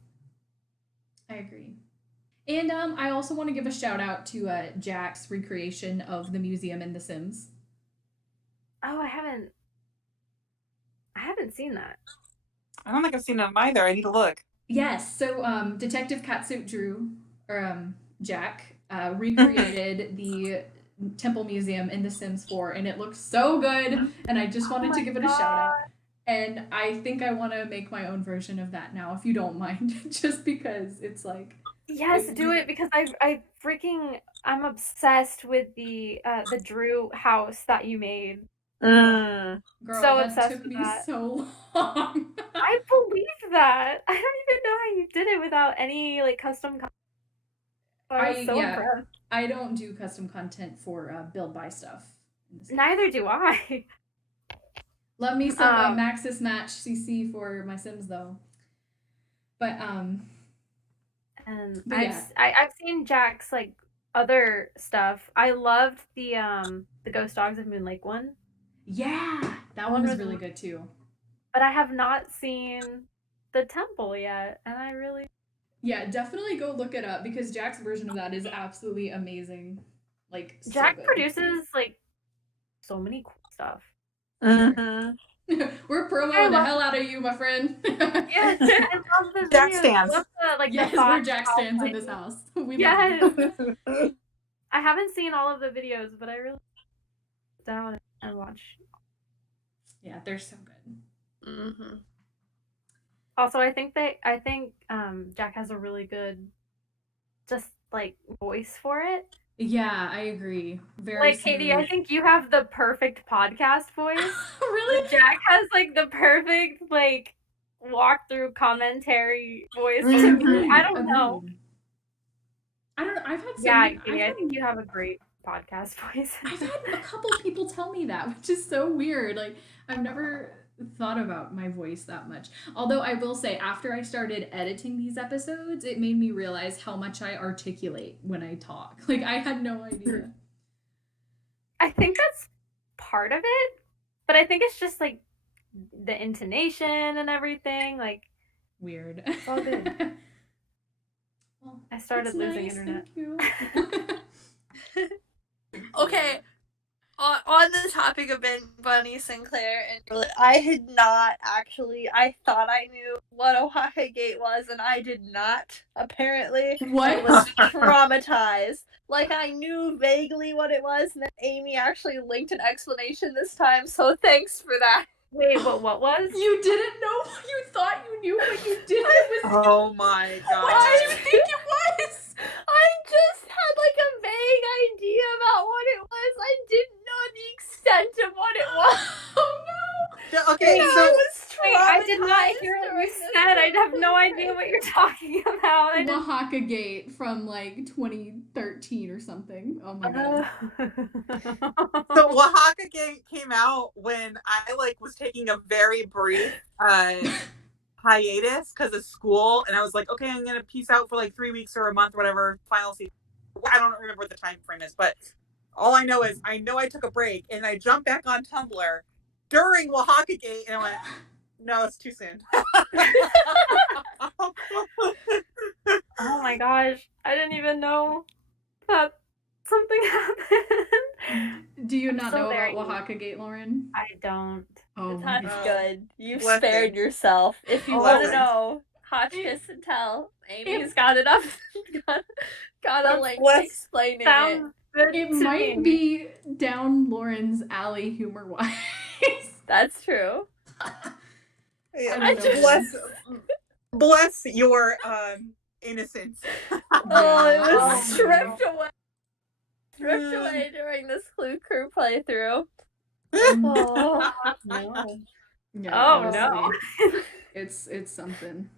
And I also want to give a shout out to Jack's recreation of the museum in The Sims. Oh, I haven't seen that. I don't think I've seen them either. I need to look. Yes, so Detective Catsuit Drew, or Jack, recreated the Temple Museum in The Sims 4, and it looks so good, and I just wanted to give it a shout out. And I think I want to make my own version of that now, if you don't mind, just because it's like... Yes, do it, because I'm obsessed with the Drew house that you made. Girl, so that obsessed took with me that. so long. I believe that. I don't even know how you did it without any like custom content. I was so impressed. I don't do custom content for build buy stuff. Neither do I. Love me some Maxis Match CC for my Sims though. But and I've seen Jack's like other stuff. I loved the Ghost Dogs of Moon Lake one. Yeah, that one was really good too. But I have not seen the temple yet, and I really... Yeah, definitely go look it up, because Jack's version of that is absolutely amazing. Like, Jack so produces like so many cool stuff. We're promoting the hell out of you, my friend. Yes, I love the Jack videos. stands. I love the, yes, we're Jack stands in this house. We yes. I haven't seen all of the videos, but I really down and watch. Yeah, they're so good. Mm-hmm. Also, I think Jack has a really good, just like voice for it. Yeah, I agree. Very like Katie, I think you have the perfect podcast voice. Really? Jack has like the perfect like walkthrough commentary voice. To me. I don't know. I've had some. Yeah, Katie, I think you have a great podcast voice. I've had a couple people tell me that, which is so weird. Like, I've never thought about my voice that much. Although I will say, after I started editing these episodes, it made me realize how much I articulate when I talk. Like, I had no idea. I think that's part of it, but I think it's just like the intonation and everything. Like, weird. It's all good. Well, I started losing internet. Thank you. Okay, on the topic of Bunny Sinclair, and I had not actually. I thought I knew what Oaxaca Gate was, and I did not. Apparently, what? I was traumatized. Like, I knew vaguely what it was, and then Amy actually linked an explanation this time. So thanks for that. Wait, what was? You didn't know? You thought you knew, but you didn't. It was... Oh my god. What did you think it was? I just had like a vague idea about what it was. I didn't know the extent of what it was. Oh no. Okay, yeah, so I was I did not hear what you said. I have no idea what you're talking about. Oaxaca Gate from like 2013 or something. Oh my god. So Oaxaca Gate came out when I like was taking a very brief hiatus because of school, and I was like, okay, I'm gonna peace out for like 3 weeks or a month or whatever. Final season. I don't remember what the time frame is, but all I know is I took a break and I jumped back on Tumblr during Oaxaca Gate, and I went, no, it's too soon. Oh my gosh, I didn't even know that something happened. Do you not know about Oaxaca Gate, Lauren? I don't. Oh, that's good. You've spared yourself. If you want to know, Hotchkiss and Tell, Amy's got it up. got a link explaining it. It might be down Lauren's alley humor-wise. That's true. I just bless your innocence. Oh, it was stripped away. Stripped away during this Clue Crew playthrough. Oh no. Yeah, oh no. It's something.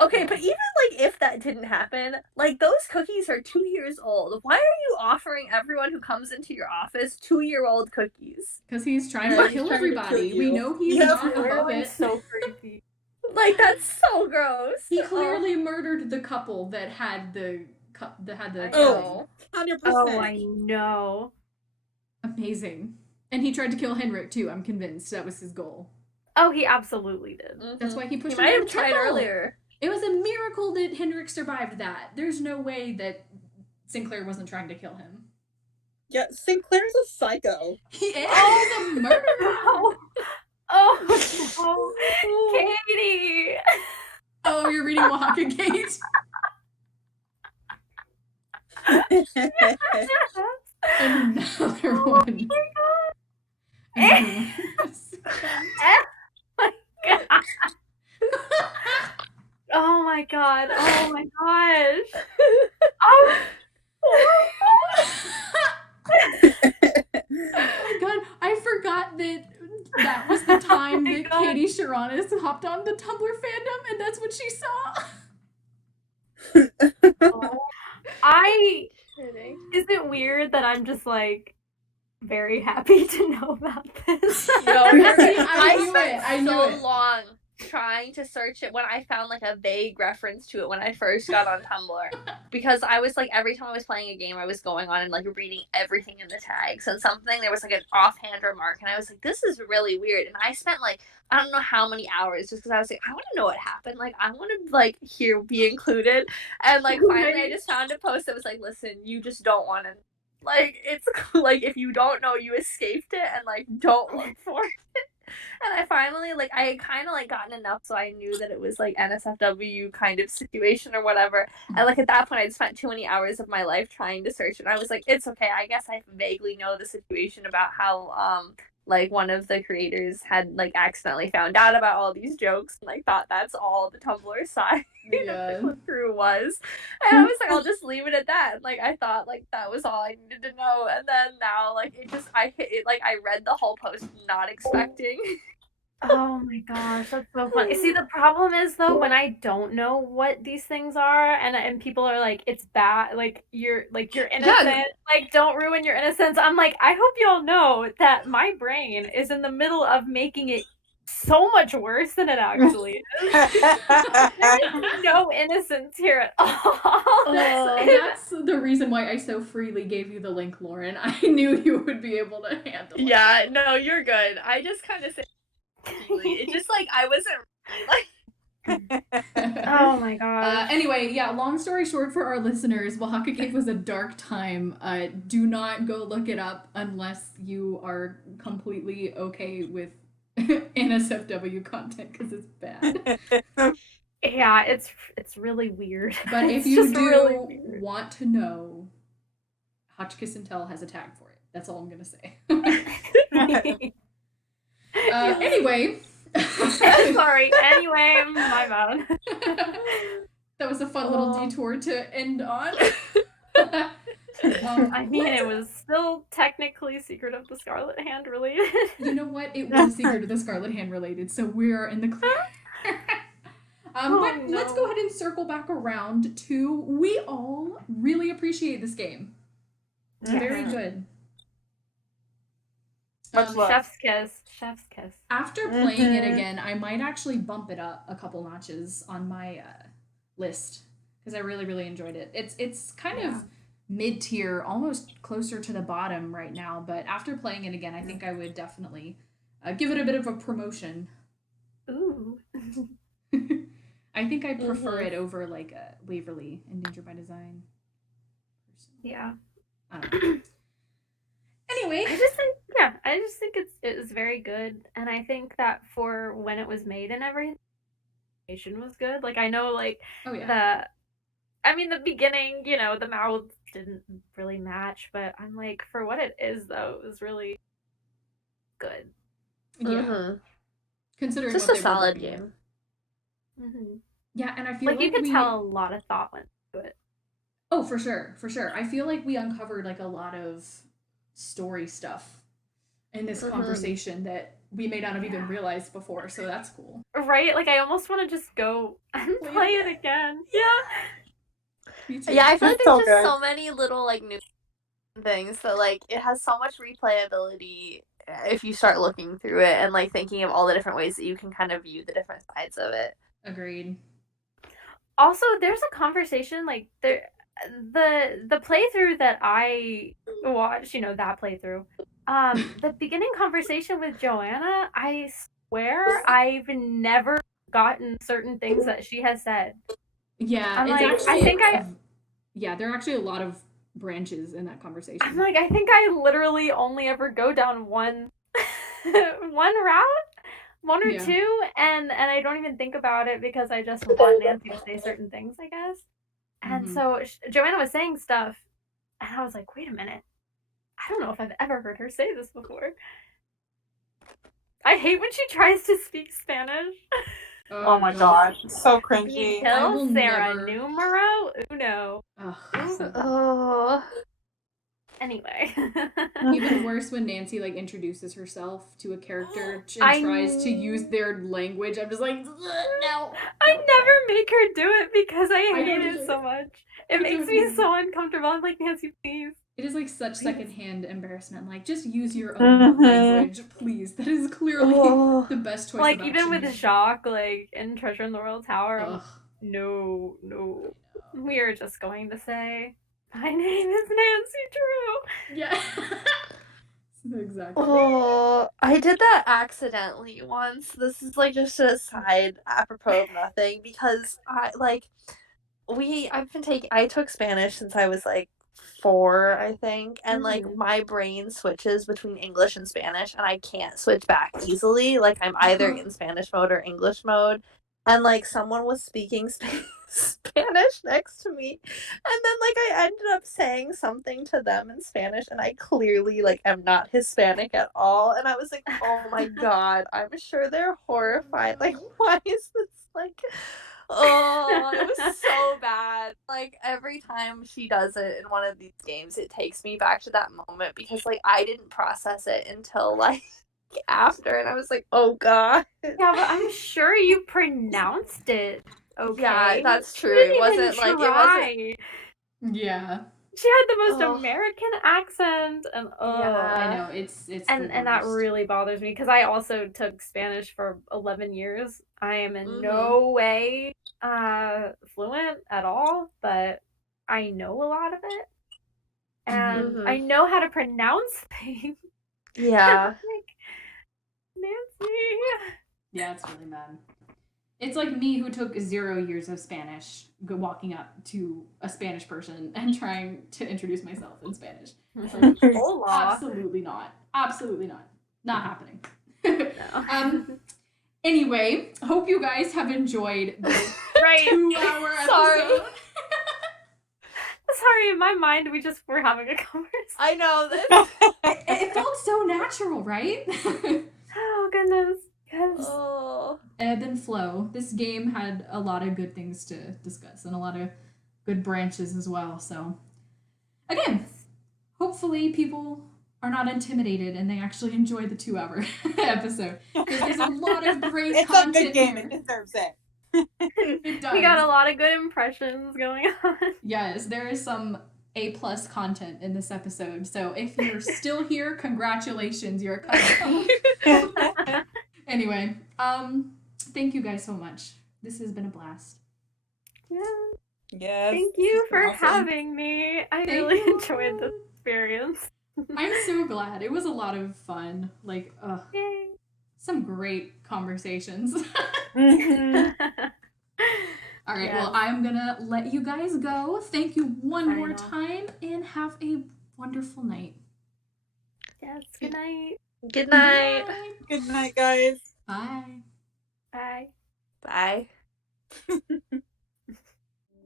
Okay, but even like if that didn't happen, like those cookies are 2 years old. Why are you offering everyone who comes into your office 2-year-old cookies? Because he's trying to kill everybody. We know he's not above it. So creepy. Like, that's so gross. He clearly murdered the couple that had the Oh, 100%. Oh, I know. Amazing. And he tried to kill Henrik too, I'm convinced. That was his goal. Oh, he absolutely did. That's why he pushed He him might down have the tried temple. earlier. It was a miracle that Henrik survived that. There's no way that Sinclair wasn't trying to kill him. Yeah, Sinclair's a psycho. He is a murderer. Oh, Katie. Oh, you're reading Oaxaca Gate? Another one. Oh my god. Oh my gosh. Oh. Oh my god, I forgot that was the time that Katie Sharonis hopped on the Tumblr fandom and that's what she saw. Is it weird that I'm just like very happy to know about this? No, I spent knew so it. long trying to search it when I found like a vague reference to it when I first got on Tumblr. Because I was like, every time I was playing a game, I was going on and like reading everything in the tags and something. There was like an offhand remark, and I was like, this is really weird. And I spent like, I don't know how many hours just because I was like, I want to know what happened. Like, I want to like be included. And like, finally, I just found a post that was like, listen, you just don't want to. Like, it's like, if you don't know, you escaped it, and like, don't look for it. And I finally, like, I had kind of, like, gotten enough so I knew that it was, like, NSFW kind of situation or whatever. And, like, at that point, I'd spent too many hours of my life trying to search it. And I was like, it's okay. I guess I vaguely know the situation about how, like, one of the creators had, like, accidentally found out about all these jokes and, like, thought that's all the Tumblr side of the clip through was. And I was like, I'll just leave it at that. And, like, I thought, like, that was all I needed to know. And then now, like, I read the whole post not expecting. Oh my gosh, that's so funny. See, the problem is though, when I don't know what these things are, and people are like, it's bad, like you're innocent, like don't ruin your innocence. I'm like, I hope y'all know that my brain is in the middle of making it so much worse than it actually is. There is no innocence here at all. That's the reason why I so freely gave you the link, Lauren. I knew you would be able to handle it. Yeah, no, you're good. I just kind of said it just like I wasn't really like. Oh my god. Anyway, yeah, long story short for our listeners, Oaxaca Cave was a dark time. Do not go look it up unless you are completely okay with NSFW content because it's bad. Yeah, it's really weird. But if you do want to know, Hotchkiss and Tell has a tag for it. That's all I'm gonna say. Anyway. Sorry. Anyway, my bad. That was a fun little detour to end on. I mean, it was still technically Secret of the Scarlet Hand related. You know what? It was Secret of the Scarlet Hand related, so we're in the clear. But let's go ahead and circle back around to we all really appreciate this game. It's very good. Chef's kiss. Chef's kiss. After playing it again, I might actually bump it up a couple notches on my list because I really, really enjoyed it. It's kind of mid-tier, almost closer to the bottom right now, but after playing it again, I think I would definitely give it a bit of a promotion. Ooh. I think I prefer it over like Waverly and Danger by Design. Yeah. Anyway, I just think it was very good, and I think that for when it was made and everything, the animation was good. Like I know, like the beginning, you know, the mouths didn't really match, but I'm like, for what it is though, it was really good. Yeah. Considering just what a solid game. Yeah, and I feel like you could tell a lot of thought went into it. Oh, for sure. I feel like we uncovered like a lot of story stuff in this conversation that we may not have even realized before, so that's cool. Right? Like I almost want to just go and play it again. Yeah. Yeah, I feel like there's just so many little like new things that like it has so much replayability if you start looking through it and like thinking of all the different ways that you can kind of view the different sides of it. Agreed. Also, there's a conversation like the playthrough that I watched, you know, that playthrough, The beginning conversation with Joanna, I swear I've never gotten certain things that she has said. Yeah, I'm it's like, actually. I think I. Yeah, there are actually a lot of branches in that conversation. I'm like, I think I literally only ever go down one, one route, one or Yeah. two, and I don't even think about it because I just want Nancy to say certain things, I guess. And so Joanna was saying stuff, and I was like, wait a minute, I don't know if I've ever heard her say this before. I hate when she tries to speak Spanish. Oh my gosh, so cringy. I will Sarah never. numero uno. Ugh, Ooh. so bad. Oh. Anyway. Even worse when Nancy like introduces herself to a character and tries to use their language. I'm just like, no. I never make her do it because I hate don't it either. so much. It I makes don't me either. so uncomfortable. I'm like, Nancy, please. It is like such Please. secondhand embarrassment. Like, just use your own language, please. That is clearly the best choice Like, of even action with here. Jacques, like, in Treasure in the Royal Tower, I'm Ugh. like, no. We are just going to say, my name is Nancy Drew. Yeah. Exactly. Oh, I did that accidentally once. This is like just a side apropos of nothing because I took Spanish since I was like 4, I think, and like my brain switches between English and Spanish and I can't switch back easily. Like I'm either in Spanish mode or English mode. And like someone was speaking Spanish next to me, and then like I ended up saying something to them in Spanish, and I clearly like am not Hispanic at all. And I was like, oh my god, I'm sure they're horrified. Like, why is this like? Oh, it was so bad. Like every time she does it in one of these games, it takes me back to that moment because like I didn't process it until like after, and I was like, oh god. Yeah, but I'm sure you pronounced it okay. Yeah, that's true. It It wasn't like it wasn't. Yeah. She had the most American accent, and I know it's and that really bothers me because I also took Spanish for 11 years. I am in no way fluent at all, but I know a lot of it, and I know how to pronounce things. Yeah. Like, Nancy. Yeah, it's really bad. It's like me who took 0 years of Spanish, walking up to a Spanish person and trying to introduce myself in Spanish. Like, absolutely not. Absolutely not. Not happening. No. Anyway, hope you guys have enjoyed this 2-hour episode. Sorry, in my mind, we just were having a conversation. I know this. It felt so natural, right? Oh, goodness. Yes. Oh. Ebb and flow. This game had a lot of good things to discuss and a lot of good branches as well. So, again, hopefully people are not intimidated and they actually enjoy the 2-hour episode. Because there's a lot of great content. It's a good game. Here. It deserves it. It does. We got a lot of good impressions going on. Yes, there is some A+ content in this episode. So if you're still here, congratulations, you're coming home. Anyway, thank you guys so much. This has been a blast. Yeah. Yes. Thank you for having me. I really enjoyed this experience. I'm so glad. It was a lot of fun. Like, some great conversations. All right, well, I'm gonna let you guys go. Thank you one more time and have a wonderful night. Yes, good night. Good night. Good night, guys. Bye. Bye.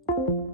Bye.